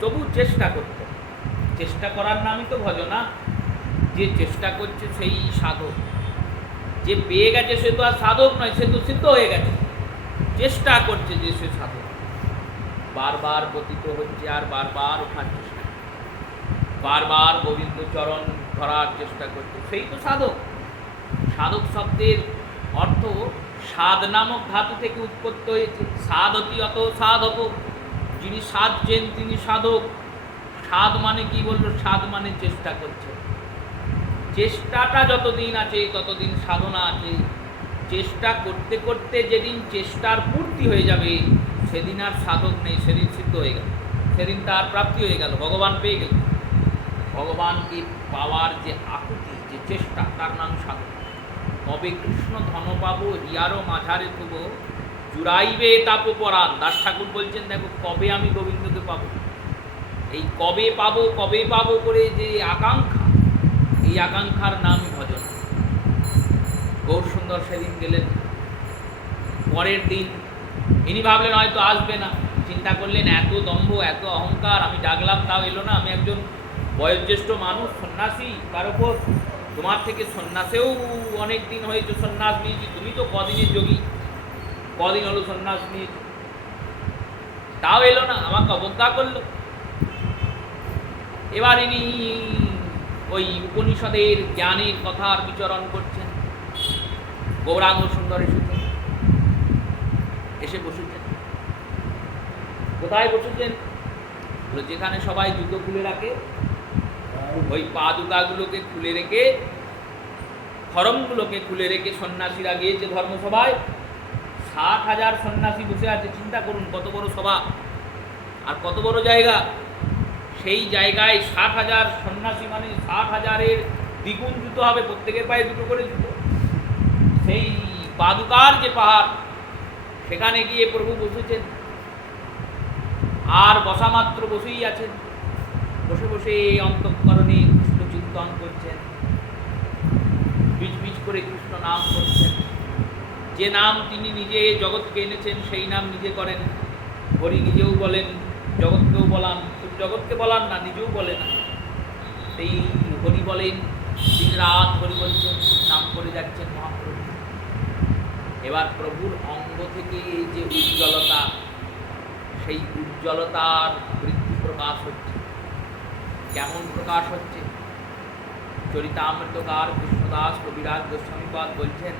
তবু চেষ্টা করতে। চেষ্টা করার নামই তো ভজনা। যে চেষ্টা করছে সেই সাধক। যে পেয়ে গেছে সে তো আর সাধক নয়, সে তো সিদ্ধ হয়ে গেছে। চেষ্টা করছে যে সে সাধক, বারবার পতিত হচ্ছে আর বারবার ওঠার চেষ্টা, বারবার গোবিন্দ চরণ ধরার চেষ্টা করছে, সেই তো সাধক। সাধক শব্দের অর্থ সাধ নামক ধাতু থেকে উৎপত্তি হয়েছে। সাধতি অত সাধক, যিনি সাধছেন তিনি সাধক। সাধ মানে কি বললো? সাধ মানে চেষ্টা করছে। চেষ্টাটা যতদিন আছে ততদিন সাধনা আছে। চেষ্টা করতে করতে যেদিন চেষ্টার পূর্তি হয়ে যাবে সেদিন আর সাধক নেই, সেদিন সিদ্ধ হয়ে গেল, সেদিন তার প্রাপ্তি হয়ে গেল, ভগবান পেয়ে গেল। ভগবানকে পাওয়ার যে আকুতি, যে চেষ্টা, তার নাম সাধক। কবে কৃষ্ণ ধন পাবো, হিয়ারও মাঝারে থুব, জুড়াইবে তাপপরাণ। দাস ঠাকুর বলছেন, দেখো, কবে আমি গোবিন্দকে পাবো, এই কবে পাবো করে যে আকাঙ্ক্ষা, এই আকাঙ্ক্ষার নামই ভজন। গৌর সুন্দর সেদিন গেলেন। পরের দিন ইনি ভাবলেন হয়তো আসবে না, চিন্তা করলেন এত দম্ভ, এত অহংকার, আমি ডাকলাম তাও এলো না, আমি একজন বয়োজ্যেষ্ঠ মানুষ, সন্ন্যাসী, তার উপর তোমার থেকে সন্ন্যাসেও অনেক দিন হয়েছে সন্ন্যাস নিয়েছি, তুমি তো কদিনের যোগী, কদিন হলো সন্ন্যাস নিয়েছি, তাও এলো না, আমাকে অবজ্ঞা করলো। এবার ইনি ওই উপনিষদের জ্ঞানের কথার বিচরণ করছেন। গৌরাঙ্গ সুন্দর এসে বসেছেন। কোথায় বসেছেন? যেখানে সবাই জুতো খুলে রাখে, ওই পাদুকাগুলোকে খুলে রেখে, খড়মগুলোকে খুলে রেখে সন্ন্যাসীরা গিয়েছে ধর্মসভায়। 60,000 সন্ন্যাসী বসে আছে। চিন্তা করুন কত বড় সভা আর কত বড় জায়গা। সেই জায়গায় 60,000 সন্ন্যাসী, মানে 60,000-এর দ্বিগুণ জুতো হবে, প্রত্যেকের পায়ে দুটো করে জুতো। সেই পাদুকার যে পাহাড়, সেখানে গিয়ে প্রভু বসেছেন। আর বসা মাত্র বসেই আছেন। বসে বসে অন্তঃকরণে কৃষ্ণ চিন্তন করছেন, বীজ বীজ করে কৃষ্ণ নাম করছেন। যে নাম তিনি নিজে জগৎকে এনেছেন সেই নাম নিজে করেন। হরি নিজেও বলেন, জগৎকেও বলান, শুধু জগৎকে বলান না, নিজেও বলেন। সেই হরি বলেন, দিন রাত হরি বলছেন, নাম করে যাচ্ছেন মহাপ্রভু। এবার প্রভুর অঙ্গ থেকে এই যে উজ্জ্বলতা, সেই উজ্জ্বলতার বৃদ্ধি প্রকাশ হচ্ছে। কেমন প্রকাশ হচ্ছে? চরিতামৃতকার কৃষ্ণদাস কবিরাজ গোস্বামীপাদ বলছেন,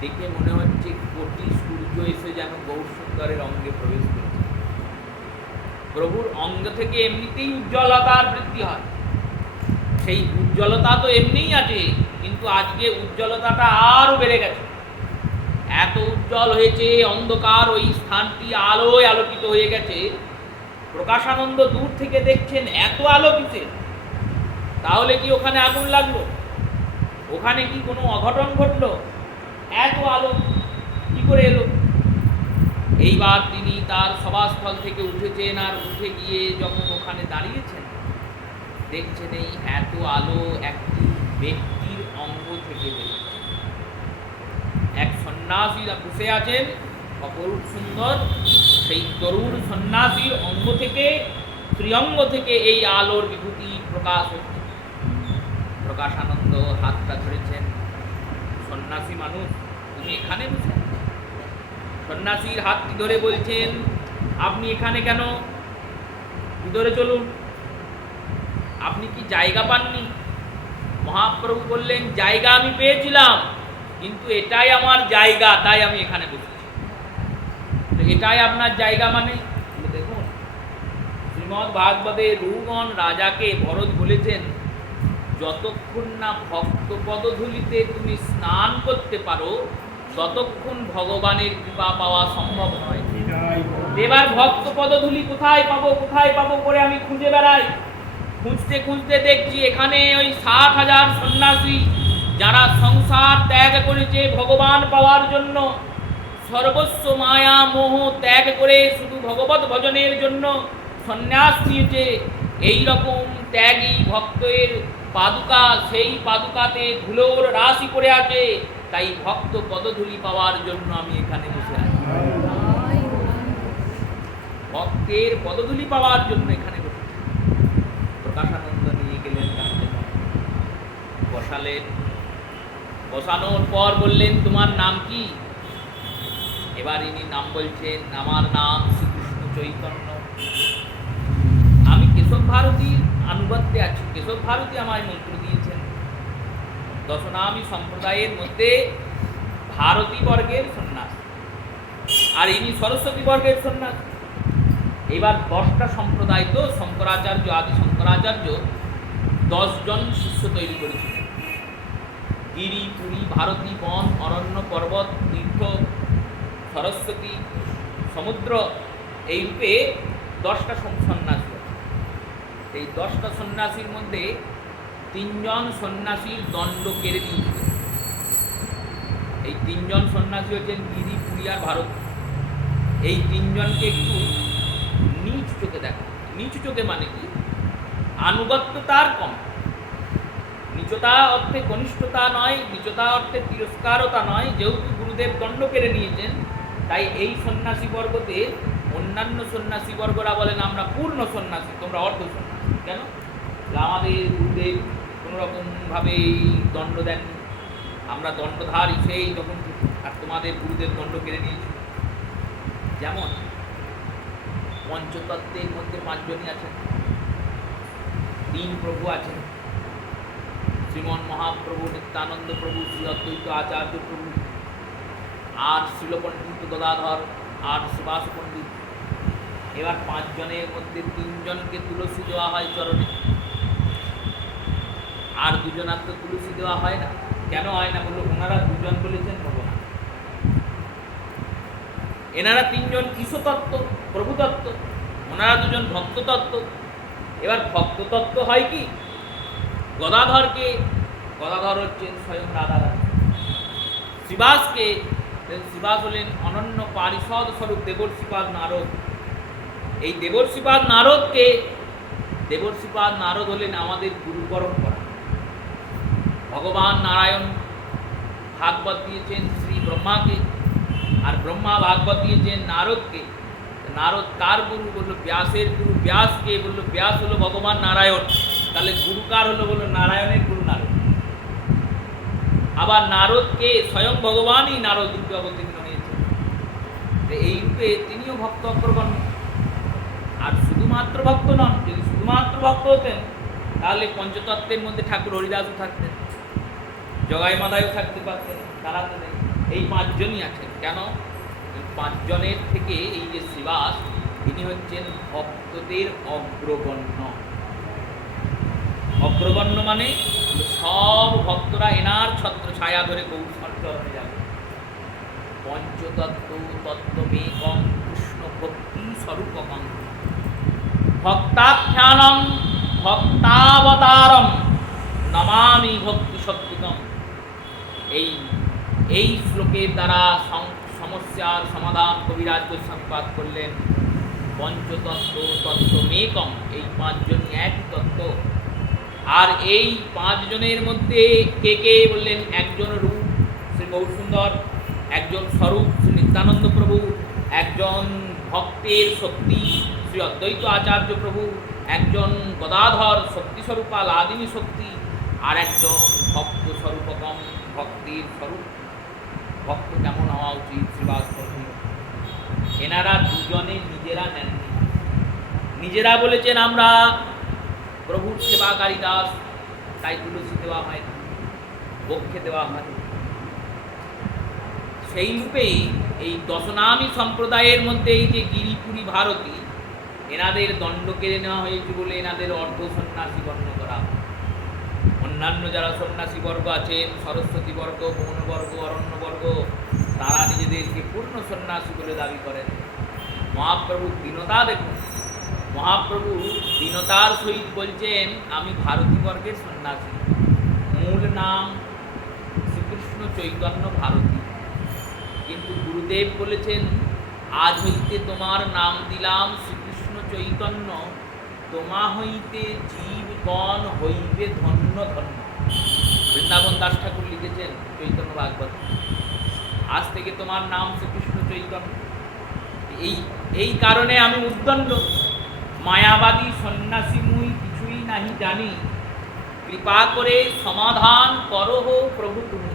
দেখে মনে হচ্ছে কোটি সূর্য এসে যেন গৌর সুন্দরের অঙ্গে প্রবেশ করেছে। প্রভুর অঙ্গ থেকে এমনিতেই উজ্জ্বলতার বৃদ্ধি হয়। সেই উজ্জ্বলতা তো এমনিই আছে, কিন্তু আজকে উজ্জ্বলতাটা আরও বেড়ে গেছে। এত উজ্জ্বল হয়েছে, অন্ধকার ওই স্থানটি আলোয় আলোকিত হয়ে গেছে। প্রকাশানন্দ দূর থেকে দেখছেন, এত আলো কিসের? তাহলে কি ওখানে আগুন লাগলো? ওখানে কি কোনো অঘটন ঘটলো? এত আলো কি করে এলো? এইবার তিনি তার সভাস্থল থেকে উঠেছেন, আর উঠে গিয়ে যখন ওখানে দাঁড়িয়েছেন, দেখছেন এই এত আলো একটি ব্যক্তির অঙ্গ থেকে বেরোচ্ছে। এক সন্ন্যাসী বসে আছেন, অপরূপ সুন্দর, সেই তরুণ সন্ন্যাসীর অঙ্গ থেকে, শ্রীঅঙ্গ থেকে এই আলোর বিভূতি প্রকাশ হচ্ছে। প্রকাশানন্দ হাতটা ধরেছেন, সন্ন্যাসী মানুষ, তুমি এখানে বসে? সন্ন্যাসীর হাতটি ধরে বলছেন, আপনি এখানে কেন? ভিতরে চলুন। আপনি কি জায়গা পাননি? মহাপ্রভু বললেন, জায়গা আমি পেয়েছিলাম, কিন্তু এটাই আমার জায়গা, তাই আমি এখানে বসেছি। এটাই আপনার জায়গা মানে? দেখুন, শ্রীমদ্ ভাগবতে রুগণ রাজাকে ভরত বলেছেন, যতক্ষণ না ভক্ত পদধূলিতে তুমি স্নান করতে পারো, ততক্ষণ ভগবানের কৃপা পাওয়া সম্ভব নয়। এবার ভক্ত পদধূলি কোথায় পাবো, কোথায় পাবো করে আমি খুঁজে বেড়াই। খুঁজতে খুঁজতে দেখছি এখানে ওই 60,000 সন্ন্যাসী, যারা সংসার ত্যাগ করেছে ভগবান পাওয়ার জন্য, সর্বস্ব মায়া মোহ ত্যাগ করে শুধু ভগবত ভজনের জন্য সন্ন্যাস নিয়েছে। এই রকম ত্যাগী ভক্তের পাদুকা, সেই পাদুকাতে ধুলোর রাশি পড়ে আছে, তাই ভক্ত পদধূলি পাওয়ার জন্য আমি এখানে বসে আছি। ভক্তের পদধূলি পাওয়ার জন্য এখানে বসে। প্রকাশানন্দ নিয়ে গেলেন, বসালেন। বসানোর পর বললেন, তোমার নাম কি? এবার ইনি নাম বলছেন, আমার নাম শ্রীকৃষ্ণ চৈতন্য। আমি কেশব ভারতীর আনুগত্যে আছি, কেশব ভারতী আমায় মন্ত্র দিয়েছেন। দশনামী সম্প্রদায়ের মধ্যে ভারতী বর্গের সন্ন্যাস, আর ইনি সরস্বতী বর্গের সন্ন্যাস। এবার 10টা সম্প্রদায়, তো শঙ্করাচার্য, আদি শঙ্করাচার্য 10 জন শিষ্য তৈরি করেছিলেন। গিরি, পুরী, ভারতী, বন, অরণ্য, পর্বত, তীর্থ, সরস্বতী, সমুদ্র, এই রূপে 10টা সন্ন্যাসী। এই 10টা সন্ন্যাসীর মধ্যে 3 জন সন্ন্যাসীর দণ্ড কেড়ে দিয়েছিল। এই 3 জন সন্ন্যাসী হচ্ছেন গিরি, পুরী আর ভারত। এই 3 জনকে একটু নিচ চোখে দেখা। নিচু চোখে মানে কি? আনুগত্যতার কম। নিচতা অর্থে কনিষ্ঠতা নয়, নিচতা অর্থে তিরস্কারতা নয়। যেহেতু গুরুদেব দণ্ড কেড়ে নিয়েছেন, তাই এই সন্ন্যাসী বর্গতে অন্যান্য সন্ন্যাসী বর্গরা বলেন, আমরা পূর্ণ সন্ন্যাসী, তোমরা অর্ধ সন্ন্যাসী। কেন? আমাদের গুরুদেব কোনোরকমভাবে দণ্ড দেননি, আমরা দণ্ডধারী সেই যখন, আর তোমাদের গুরুদেব দণ্ড কেড়ে নিয়েছে। যেমন পঞ্চতত্ত্বের মধ্যে 5 জনই আছেন। 3 প্রভু আছেন, শ্রীমন মহাপ্রভু, নিত্যানন্দ প্রভু, শ্রী অদ্বৈত আচার্য প্রভু, আর শিলপণ্ডিত গদাধর, আর সুভাষ পণ্ডিত। এবার 5 জনের মধ্যে 3 জনকে তুলসী দেওয়া হয় চরণে, আর 2 জনার তো তুলসী দেওয়া হয় না। কেন হয় না? বললো, ওনারা 2 জন বলেছেন ভগবান, এনারা 3 জন ঈশ্বরতত্ত্ব, প্রভুতত্ত্ব, ওনারা 2 জন ভক্ততত্ত্ব। এবার ভক্ততত্ত্ব হয় কি? গদাধরকে, গদাধর হচ্ছেন স্বয়ং রাধারানী। শ্রীবাসকে, শ্রীবাস হলেন অনন্য পারিষদ স্বরূপ দেবর্ষিপাদ নারদ। এই দেবর্ষিপাদ নারদকে, দেবর্ষিপাদ নারদ হলেন আমাদের গুরু পরম্পরা। ভগবান নারায়ণ ভাগবত দিয়েছেন শ্রী ব্রহ্মাকে, আর ব্রহ্মা ভাগবত দিয়েছেন নারদকে। নারদ কার গুরু? বললো ব্যাসের গুরু। ব্যাসকে? বললো ব্যাস হলো ভগবান নারায়ণ। তাহলে গুরু কার হলো? বললো নারায়ণের গুরু নারদ। আবার নারদকে স্বয়ং ভগবানই নারদ রূপে অবতীর্ণ হয়েছে। এই রূপে তিনিও ভক্ত অগ্রগণ্য। আর শুধুমাত্র ভক্ত নন। যদি শুধুমাত্র ভক্ত হতেন, তাহলে পঞ্চতত্ত্বের মধ্যে ঠাকুর হরিদাসও থাকতেন, জগাই মাদাইও থাকতে পারতেন। তারা তো নেই। এই 5 জনই আছেন। কেন? এই 5 জনের থেকে এই যে শ্রীবাস, তিনি হচ্ছেন ভক্তদের অগ্রগণ্য। অগ্রগণ্য মানে সব ভক্তরা এনার ছত্র ছায়া ধরে গৌর চরণে যাবে। পঞ্চতত্ত্ব তত্ত্বমেকং কৃষ্ণ ভক্তি স্বরূপকং ভক্তাখ্যানং ভক্তাবতারম নমামি ভক্তি শক্তিকম। এই এই শ্লোকের দ্বারা সমস্যার সমাধান কবিরাজ গোস্বামীপাদ করলেন। পঞ্চতত্ত্ব তত্ত্বমেকম, এই পাঁচজনই একই তত্ত্ব। আর এই পাঁচজনের মধ্যে কে কে বললেন? একজন রূপ শ্রী গৌরসুন্দর, একজন স্বরূপ শ্রী নিত্যানন্দ প্রভু, একজন ভক্তের শক্তি শ্রী অদ্বৈত আচার্য প্রভু, একজন গদাধর শক্তিস্বরূপা লাদিনী শক্তি, আর একজন ভক্ত স্বরূপকম, ভক্তির স্বরূপ। ভক্ত কেমন হওয়া উচিত? শ্রীবাস প্রভু এনারা দুজনে নিজেরা নেননি, নিজেরা বলেছেন আমরা প্রভুর সেবাকারী দাস, তাই তুলসী দেওয়া হয়, বক্ষে দেওয়া হয়। সেই রূপেই এই দশনামী সম্প্রদায়ের মধ্যে এই যে গিরিপুরী ভারতী, এনাদের দণ্ড কেড়ে নেওয়া হয়েছে বলে এনাদের অর্ধ সন্ন্যাসী গণ্য করা। অন্যান্য যারা সন্ন্যাসী বর্গ আছেন, সরস্বতী বর্গ, মৌনবর্গ, অরণ্যবর্গ, তারা নিজেদেরকে পূর্ণ সন্ন্যাসী বলে দাবি করেন। মহাপ্রভু দীনতা দেখুন, মহাপ্রভু দীনতার সহিত বলছেন আমি ভারতী বর্গের সন্ন্যাসী, মূল নাম শ্রীকৃষ্ণ চৈতন্য ভারতী। কিন্তু গুরুদেব বলেছেন আজ হইতে তোমার নাম দিলাম শ্রীকৃষ্ণ চৈতন্য, তোমা হইতে জীবগণ হইবে ধন্য ধন্য। বৃন্দাবন দাস ঠাকুর লিখেছেন চৈতন্য ভাগবত, আজ থেকে তোমার নাম শ্রীকৃষ্ণ চৈতন্য। এই কারণে আমি উদ্দণ্ড, মায়াবাদী সন্ন্যাসী মুই কিছুই নাহি জানি, কৃপা করে সমাধান করহ প্রভু তুমি।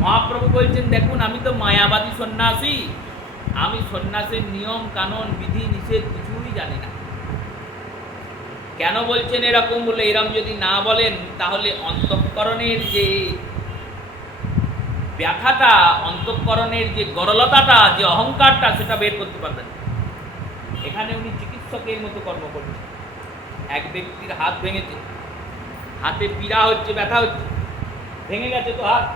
মহাপ্রভু বলছেন দেখুন আমি তো মায়াবাদী সন্ন্যাসী, আমি সন্ন্যাসের নিয়ম কানুন বিধি নিষেধ কিছুই জানি না। কেন বলছেন এরকম? বলে এরকম যদি না বলেন তাহলে অন্তঃকরণের যে ব্যথাটা, অন্তঃকরণের যে গরলতাটা, যে অহংকারটা, সেটা বের করতে পারবেন। এখানে উনি চিকিৎসকের মতো কর্ম করছেন। এক ব্যক্তির হাত ভেঙেছে, হাতে পীড়া হচ্ছে, ব্যথা হচ্ছে, ভেঙে গেছে তো হাত,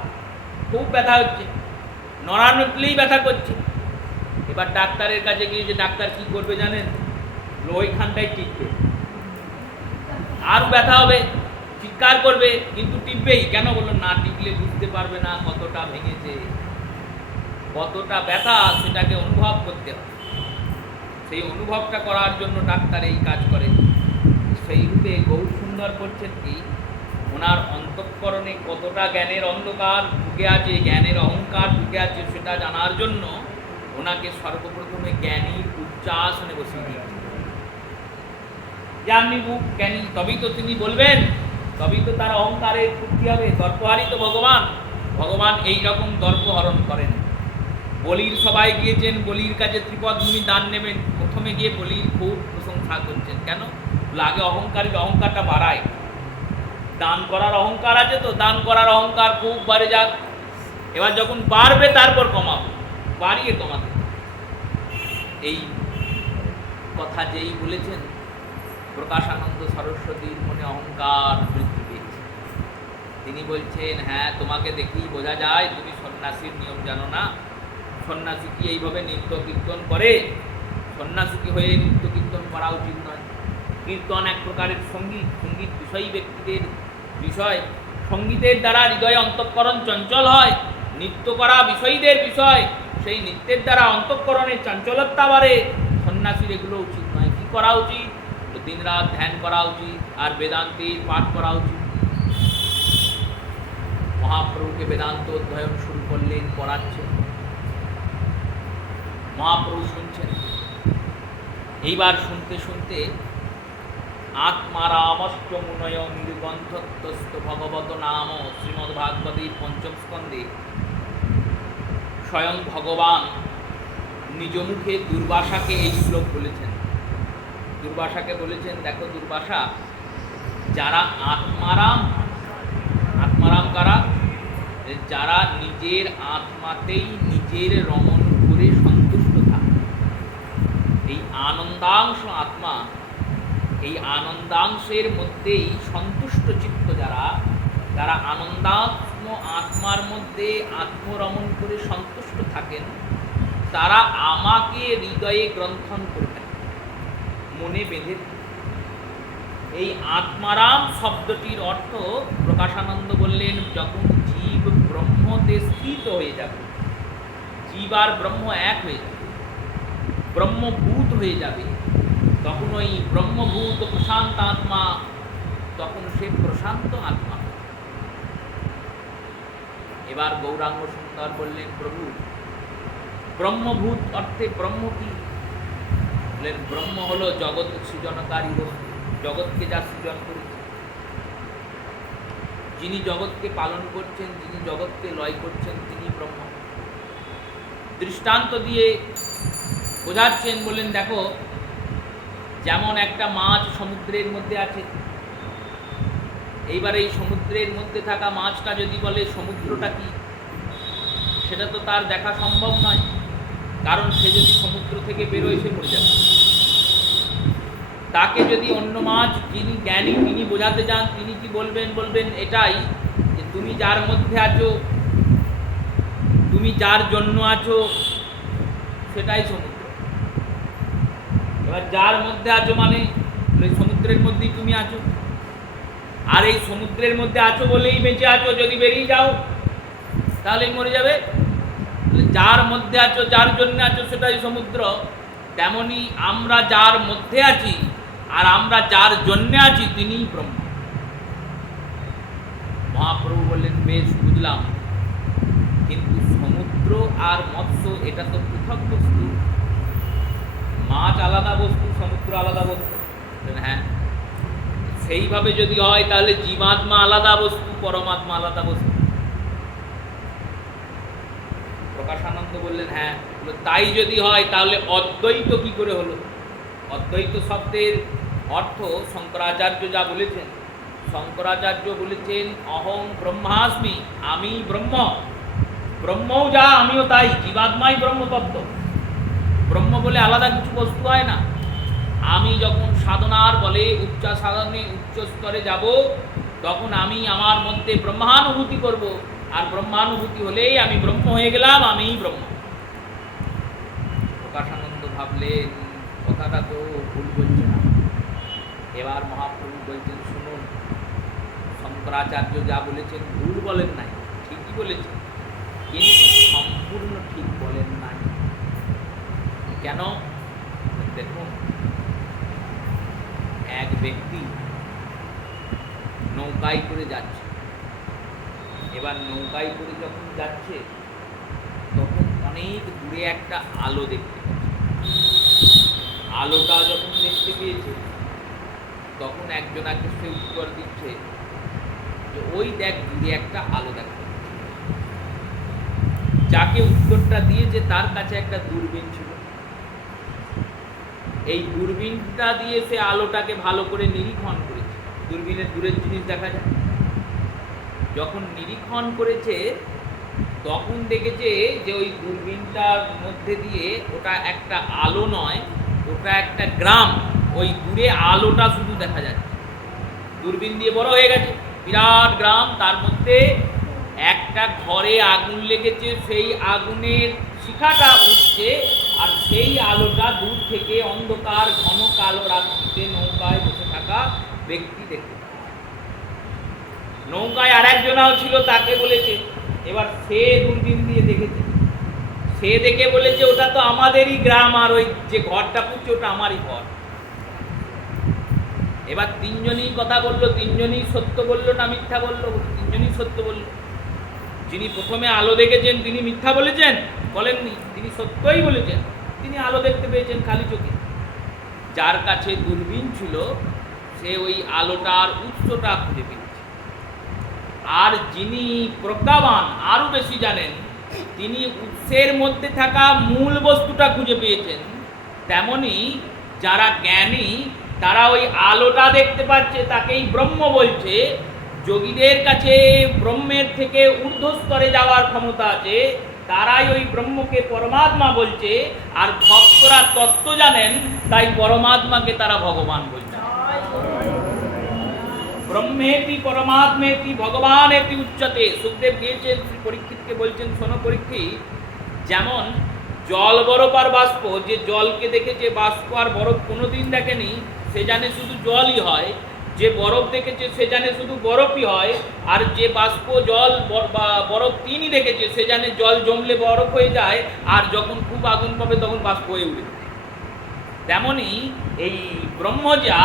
খুব ব্যথা হচ্ছে, নড়ানোলেই ব্যথা করছে। এবার ডাক্তারের কাছে গিয়ে যে ডাক্তার কি করবে জানেন? ওইখানটাই টিপবে, আর ব্যথা হবে, চিৎকার করবে, কিন্তু টিপবেই। কেন? বললো না টিপলে বুঝতে পারবে না কতটা ভেঙেছে, কতটা ব্যথা, সেটাকে অনুভব করতে হবে। সেই অনুভবটা করার জন্য ডাক্তার এই কাজ করে। সেই রূপে গৌরসুন্দর করছেন কি, ওনার অন্তঃকরণে কতটা জ্ঞানের অন্ধকার ঢুকে আছে, জ্ঞানের অহংকার ঢুকে আছে, সেটা জানার জন্য ওনাকে সর্বপ্রথমে জ্ঞানীর উচ্চাসনে বসিয়ে দিয়েছে। যে আপনি রূপ জ্ঞানী, তবেই তো তিনি বলবেন, তবেই তো তার অহংকারের পূর্তি হবে। দর্পহারী তো ভগবান, ভগবান এইরকম দর্পহরণ করেন। বলির সবাই গিয়েছেন, বলির কাছে ত্রিপদ ভূমি দান নেবেন, প্রথমে গিয়ে বলির খুব প্রশংসা করছেন। কেন? আগে অহংকারটা বাড়ায়, দান করার অহংকার আছে তো, দান করার অহংকার খুব বাড়ে যাক, এবার যখন বাড়বে তারপর কমাবো, বাড়িয়ে কমাতে। এই কথা যেই বলেছেন, প্রকাশানন্দ সরস্বতীর মনে অহংকার বৃদ্ধি পেয়েছে। তিনি বলছেন হ্যাঁ, তোমাকে দেখেই বোঝা যায় তুমি সন্ন্যাসীর নিয়ম জানো না। সন্ন্যাসী কি এইভাবে নৃত্য কীর্তন করে? সন্ন্যাসী কি হয়ে নৃত্য কীর্তন করা উচিত নয়। কীর্তন এক প্রকারের সঙ্গীত, সঙ্গীত বিষয়ী ব্যক্তিদের বিষয়। সঙ্গীতের দ্বারা হৃদয়ে অন্তঃকরণ চঞ্চল হয়, নৃত্য করা বিষয়ীদের বিষয়, সেই নৃত্যের দ্বারা অন্তঃকরণের চঞ্চলতা বাড়ে। সন্ন্যাসীর এগুলো উচিত নয়। কি করা উচিত? দিন রাত ধ্যান করা উচিত, আর বেদান্তের পাঠ করা উচিত। মহাপ্রভুকে বেদান্ত অধ্যয়ন শুরু করলেন, পড়াচ্ছেন, মহাপ্রভু শুনছেন। এইবার শুনতে শুনতে আত্মারামশ্চ মুনয় নির্গন্ধত্বস্ত ভগবত নাম শ্রীমদ্ভাগবতের পঞ্চম স্কন্ধে স্বয়ং ভগবান নিজ মুখে দুর্বাসাকে এই শ্লোক বলেছেন। দুর্বাসাকে বলেছেন, দেখো দুর্বাসা, যারা আত্মারাম, আত্মারাম কারা? যারা নিজের আত্মাতেই নিজের রমণ করে সন্তুষ্ট থাকে। এই আনন্দাংশ আত্মা, এই আনন্দাংশের মধ্যেই সন্তুষ্ট চিত্ত যারা, যারা আনন্দাত্ম আত্মার মধ্যে আত্মরমণ করে সন্তুষ্ট থাকেন, তারা আমাকে হৃদয়ে গ্রন্থন করে থাকেন, মনে বেঁধে। এই আত্মারাম শব্দটির অর্থ প্রকাশানন্দ বললেন, যখন জীব ব্রহ্মতে স্থিত হয়ে যাবে, জীব আর ব্রহ্ম এক হয়ে যাবে, ব্রহ্মভূত হয়ে যাবে, তখন ওই ব্রহ্মভূত প্রশান্ত আত্মা, তখন সে প্রশান্ত আত্মা। এবার গৌরাঙ্গ সুন্দর বললেন, প্রভু ব্রহ্মভূত অর্থে ব্রহ্ম কি? বললেন, ব্রহ্ম হলো জগৎ সৃজনকারী বস্তু, জগৎকে যা সৃজন করেছে, যিনি জগৎকে পালন করছেন, যিনি জগৎকে লয় করছেন, তিনি ব্রহ্ম। দৃষ্টান্ত দিয়ে বোঝাচ্ছেন, বললেন দেখো, যেমন একটা মাছ সমুদ্রের মধ্যে আছে, এইবার এই সমুদ্রের মধ্যে থাকা মাছটা যদি বলে সমুদ্রটা কি, সেটা তো তার দেখা সম্ভব নয়, কারণ সে যদি সমুদ্র থেকে বেরোয় সে মরে যাবে। তাকে যদি অন্য মাছ, যিনি জ্ঞানী, তিনি বোঝাতে যান, তিনি কি বলবেন? বলবেন এটাই যে তুমি যার মধ্যে আছো, তুমি যার জন্য আছো, সেটাই সমুদ্র। এবার যার মধ্যে আছো মানে এই সমুদ্রের মধ্যেই তুমি আছো, আর এই সমুদ্রের মধ্যে আছো বলেই বেঁচে আছো, যদি বেরিয়ে যাও তাহলেই মরে যাবে। যার মধ্যে আছো, যার জন্য আছো, সেটাই সমুদ্র। তেমনি আমরা যার মধ্যে আছি আর আমরা যার জন্য আছি, তিনিই ব্রহ্ম। মহাপ্রভু বললেন, বেশ বুঝলাম, কিন্তু সমুদ্র আর মৎস্য এটা তো পৃথক বস্তু, মাছ আলাদা বস্তু, সমুদ্র আলাদা বস্তু। হ্যাঁ, সেইভাবে যদি হয় তাহলে জীবাত্মা আলাদা বস্তু, পরমাত্মা আলাদা বস্তু। প্রকাশানন্দ বললেন, হ্যাঁ, তাই যদি হয় তাহলে অদ্বৈত কি করে হলো? অদ্বৈত শব্দের অর্থ শঙ্করাচার্য যা বলেছেন, শঙ্করাচার্য বলেছেন, অহং ব্রহ্মাস্মি, আমি ব্রহ্ম। ব্রহ্মও যা, আমিও তাই, জীবাত্মাই ব্রহ্মতত্ত্ব। ব্রহ্ম বলে আলাদা কিছু বস্তু হয় না। আমি যখন সাধনার বলে উচ্চ সাধনে উচ্চ স্তরে যাব, তখন আমি আমার মধ্যে ব্রহ্মানুভূতি করব, আর ব্রহ্মানুভূতি হলেই আমি ব্রহ্ম হয়ে গেলাম, আমিই ব্রহ্ম। প্রকাশানন্দ ভাবলেন, কথাটা তো ভুল বলছে না। এবার মহাপ্রভু বলছেন, শুনুন, শঙ্করাচার্য যা বলেছেন ভুল বলেন নাই, ঠিকই বলেছেন, কিন্তু সম্পূর্ণ ঠিক বলেন নাই। কেন? দেখুন, এক ব্যক্তি নৌকায় করে যাচ্ছে, এবার নৌকায় করে যখন যাচ্ছে, তখন অনেক দূরে একটা আলো দেখতে পাচ্ছে। আলোটা যখন দেখতে পেয়েছে, তখন একজনাকে সে উত্তর দিচ্ছে যে ওই দেখ, দূরে একটা আলো দেখা যাচ্ছে। যাকে উত্তরটা দিয়েছে তার কাছে একটা দূরবীন ছিল। এই দূরবীনটা দিয়ে সে আলোটাকে ভালো করে নিরীক্ষণ করেছে। দূরবীনের দূরের জিনিস দেখা যায়। যখন নিরীক্ষণ করেছে, তখন দেখেছে যে ওই দূরবীনটার মধ্যে দিয়ে ওটা একটা আলো নয়, ওটা একটা গ্রাম। ওই দূরে আলোটা শুধু দেখা যাচ্ছে। দূরবীন দিয়ে বড় হয়ে গেছে, বিরাট গ্রাম, তার মধ্যে একটা ঘরে আগুন লেগেছে, সেই আগুনের শিখাটা উঠছে, আর সেই আলোটা দূর থেকে অন্ধকার ঘন কালো রাত্রিতে নৌকায় বসে থাকা ব্যক্তি দেখতে। নৌকায় আর একজনাও ছিল, তাকে বলেছে। এবার সে দূরবীন দিয়ে দেখেছে, সে দেখে বলেছে ওটা তো আমাদেরই গ্রাম, আর ওই যে ঘরটা পুড়ছে ওটা আমারই ঘর। এবার তিনজনই কথা বললো, তিনজনই সত্য বললো না মিথ্যা বললো? তিনজনই সত্য বললো। যিনি প্রথমে আলো দেখেছেন তিনি মিথ্যা বলেছেন? বলেননি, তিনি সত্যই বলেছেন। তিনি আলো দেখতে পেয়েছেন খালি চোখে। যার কাছে দূরবীন ছিল, সে ওই আলোটার উৎসটা খুঁজে পেয়েছে। আর যিনি প্রজ্ঞাবান, আরো বেশি জানেন, তিনি উৎসের মধ্যে থাকা মূল বস্তুটা খুঁজে পেয়েছেন। তেমনি যারা জ্ঞানী, তারা ওই আলোটা দেখতে পাচ্ছে, তাকেই ব্রহ্ম বলছে। যোগীদের কাছে ব্রহ্মের থেকে ঊর্ধ্বস্তরে যাওয়ার ক্ষমতা আছে, তারাই ওই ব্রহ্মকে পরমাত্মা বলছে। আর ভক্তরা তত্ত্ব জানেন, তাই পরমাত্মাকে তারা ভগবান বলছে। ব্রহ্মেতি পরমাত্মেতি ভগবানেতি উচ্চতে। সুখদেব গিয়েছেন শ্রী পরীক্ষিতকে বলছেন, শোনো পরীক্ষিত, যেমন জল বরফ আর বাষ্প, যে জলকে দেখেছে বাষ্প আর বরফ কোনোদিন দেখেনি, সে জানে শুধু জলই হয়। যে বরফ দেখেছে সে জানে শুধু বরফই হয়, আর যে বাষ্প জল বা বরফ তিনি দেখেছে সে জানে জল জমলে বরফ হয়ে যায়, আর যখন খুব আগুন পাবে তখন বাষ্প হয়ে উঠে। তেমনি এই ব্রহ্মজা,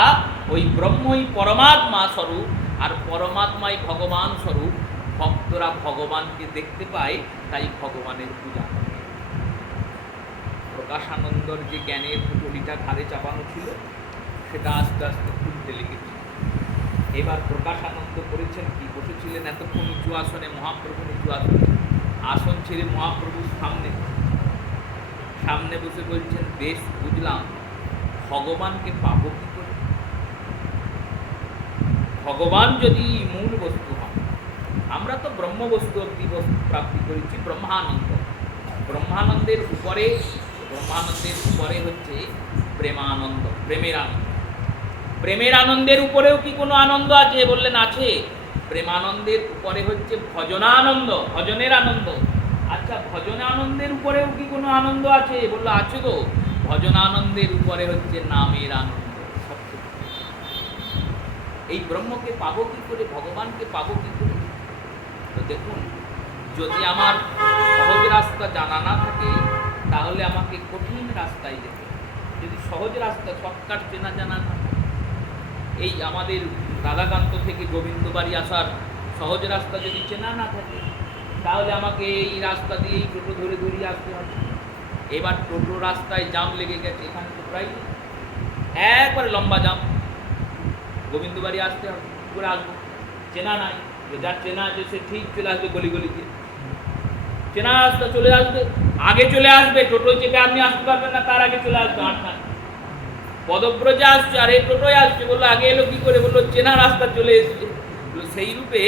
ওই ব্রহ্মই পরমাত্মা স্বরূপ, আর পরমাত্মাই ভগবান স্বরূপ। ভক্তরা ভগবানকে দেখতে পায়, তাই ভগবানের পূজা করে। প্রকাশানন্দর যে জ্ঞানের পুটলিটা ঘাড়ে চাপানো ছিল সেটা আস্তে আস্তে খুলতে লেগেছে। এবার প্রকাশানন্দ করেছেন কি, বসেছিলেন এতক্ষণ উঁচু আসনে, মহাপ্রভুর উঁচু আসনে, আসন ছেড়ে মহাপ্রভুর সামনে বসে বলছেন, বেশ বুঝলাম, ভগবানকে পাবো কি করে? ভগবান যদি মূল বস্তু হন, আমরা তো ব্রহ্মবস্তু অব্দি বস্তু প্রাপ্তি করেছি, ব্রহ্মানন্দ। ব্রহ্মানন্দের উপরে হচ্ছে প্রেমানন্দ, প্রেমের আনন্দ। প্রেমের আনন্দের উপরেও কি কোনো আনন্দ আছে? বললেন আছে। প্রেমানন্দের উপরে হচ্ছে ভজনানন্দ, ভজনের আনন্দ। আচ্ছা, ভজনানন্দের উপরেও কি কোনো আনন্দ আছে? বললো আছে তো। ভজনানন্দের উপরে হচ্ছে নামের আনন্দ। এই ব্রহ্মকে পাবো কি করে, ভগবানকে পাবো কি করে? তো দেখুন, যদি আমার সহজ রাস্তা জানা না থাকে তাহলে আমাকে কঠিন রাস্তায় যেতে হবে। যদি সহজ রাস্তা, শর্টকাট চেনা জানা না থাকে, এই আমাদের রাধাকান্ত থেকে গোবিন্দবাড়ি আসার সহজ রাস্তা যদি চেনা না থাকে, তাহলে আমাকে এই রাস্তা দিয়েই টোটো ধরে ধরিয়ে আসতে হবে। এবার টোটো রাস্তায় জাম লেগে গেছে, এখানে তো প্রায় একবারে লম্বা জাম। গোবিন্দবাড়ি আসতে হবে, করে আসবো, চেনা নাই। যার চেনা আছে সে ঠিক চলে আসবে গলি গলি দিয়ে, চেনা রাস্তা চলে আসবে, আগে চলে আসবে। টোটো চেপে আপনি আসতে পারবেন না, তার আগে চলে আসবে। আটটা পদব্রজে আসছে আর এই টোটোয় আসছে, বললো আগে এলো কি করে? বললো চেনা রাস্তা চলে এসছে। সেই রূপে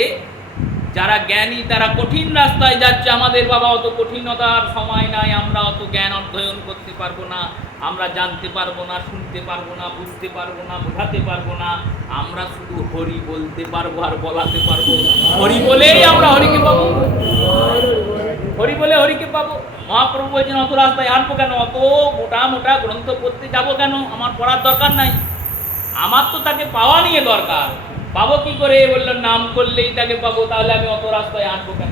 যারা জ্ঞানী তারা কঠিন রাস্তায় যাচ্ছে। আমাদের বাবা অত কঠিনতার সময় নাই, আমরা অত জ্ঞান অধ্যয়ন করতে পারবো না, আমরা জানতে পারবো না, শুনতে পারবো না, বুঝতে পারবো না, বোঝাতে পারবো না। আমরা শুধু হরি বলতে পারবো আর বলাতে পারবো। হরি বলেই আমরা হরিকে পাবো, হরি বলে হরিকে পাবো। মহাপ্রভু বলছেন অত রাস্তায় হাঁটবো কেন, অত মোটা মোটা গ্রন্থ পড়তে যাবো কেন? আমার পড়ার দরকার নাই, আমার তো তাকে পাওয়া নিয়ে দরকার। পাবো কি করে? বললেন নাম করলেই তাকে পাবো। তাহলে আমি অত রাস্তায় হাঁটবো কেন?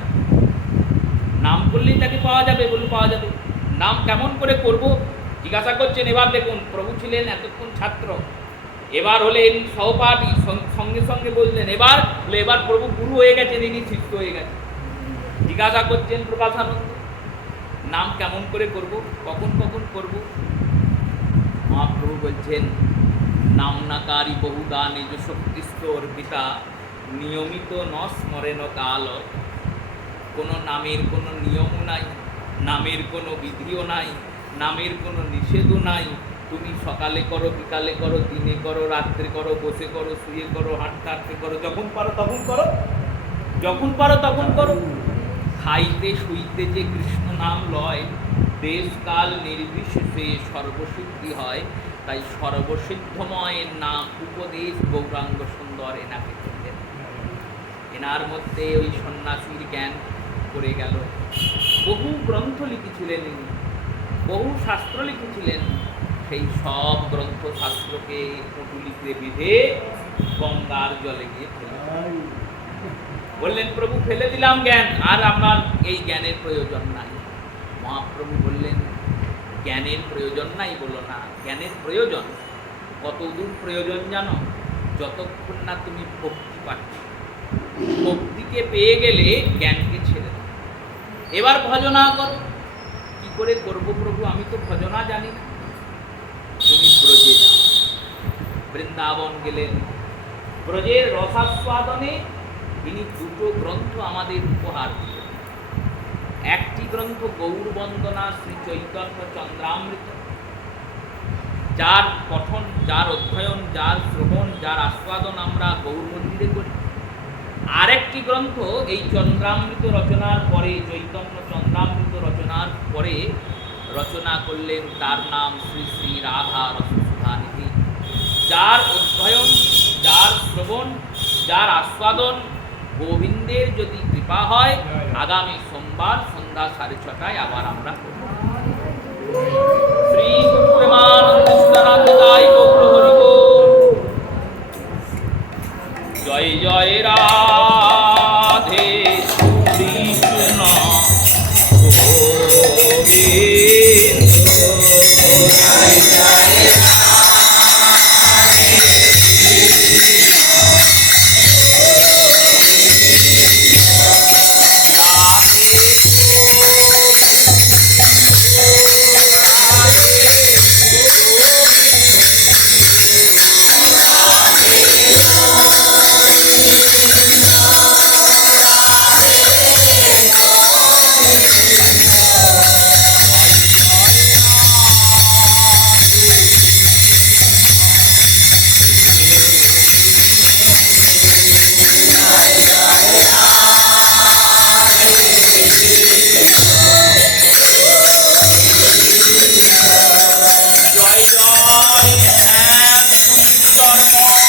নাম করলেই তাকে পাওয়া যাবে। বলুন পাওয়া যাবে। নাম কেমন করে করব জিজ্ঞাসা করছেন। এবার দেখুন, প্রভু ছিলেন এতক্ষণ ছাত্র, এবার হলেন সহপাঠী, সঙ্গে সঙ্গে বললেন এবার প্রভু গুরু হয়ে গেছেন, ইনি শিষ্য হয়ে গেছেন। জিজ্ঞাসা করছেন প্রকাশানন্দ, নাম কেমন করে করব, কখন কখন করব? মহাপ্রভু বলছেন, নামনাকারী বহুদা নিজ শক্তিস্থ অর্পিতা নিয়মিত ন স্মরেণ কাল। কোনো নামের কোনো নিয়মও নাই, নামের কোনো বিধিও নাই, নামের কোনো নিষেধও নাই। তুমি সকালে করো, বিকালে করো, দিনে করো, রাত্রে করো, বসে করো, শুয়ে করো, হাঁটতে হাঁটতে করো, যখন পারো তখন করো, যখন পারো তখন করো। খাইতে শুইতে যে কৃষ্ণ নাম লয়, দেশ কাল নির্বিশেষে সর্বসিদ্ধি হয়। তাই সর্বসিদ্ধময়ের নাম উপদেশ গৌরাঙ্গ সুন্দর এনাকে করলেন। এনার মধ্যে ওই সন্ন্যাসীর জ্ঞান পড়ে গেল। বহু গ্রন্থ লিখেছিলেন ইনি, বহু শাস্ত্র লিখেছিলেন। সেই সব গ্রন্থ শাস্ত্রকে পটুলিতে বেঁধে গঙ্গার জলে গিয়ে ফেলে বললেন, প্রভু ফেলে দিলাম জ্ঞান, আর আমার এই জ্ঞানের প্রয়োজন নাই। মহাপ্রভু বললেন, জ্ঞানের প্রয়োজন নাই বলো না, জ্ঞানের প্রয়োজন। কতদূর প্রয়োজন জানো? যতক্ষণ না তুমি ভক্তি পাচ্ছ। ভক্তিকে পেয়ে গেলে জ্ঞানকে ছেড়ে দাও। এবার ভজনা করো। কি করে করব প্রভু? আমি তো ভজনা জানি না। তুমি ব্রজে যাও। বৃন্দাবন গেলেন, ব্রজের রসাস্বাদনে তিনি দুটো গ্রন্থ আমাদের উপহার দিলেন। একটি গ্রন্থ গৌর বন্দনা শ্রী চৈতন্য চন্দ্রামৃত, যার পঠন, যার অধ্যয়ন, যার শ্রবণ, যার আস্বাদন আমরা গৌর মন্দিরে করি। আরেকটি গ্রন্থ এই চন্দ্রামৃত রচনার পরে, চৈতন্য চন্দ্রামৃত রচনার পরে রচনা করলেন, তার নাম শ্রী শ্রী রাধা রসসুধানিধি। যার অধ্যয়ন, যার শ্রবণ, যার আস্বাদন গোবিন্দের যদি কৃপা হয়, আগামী সোমবার সন্ধ্যা 6:30 আবার আমরা শ্রী প্রেমানন্দ হ্যাঁ, সুন্দর মতো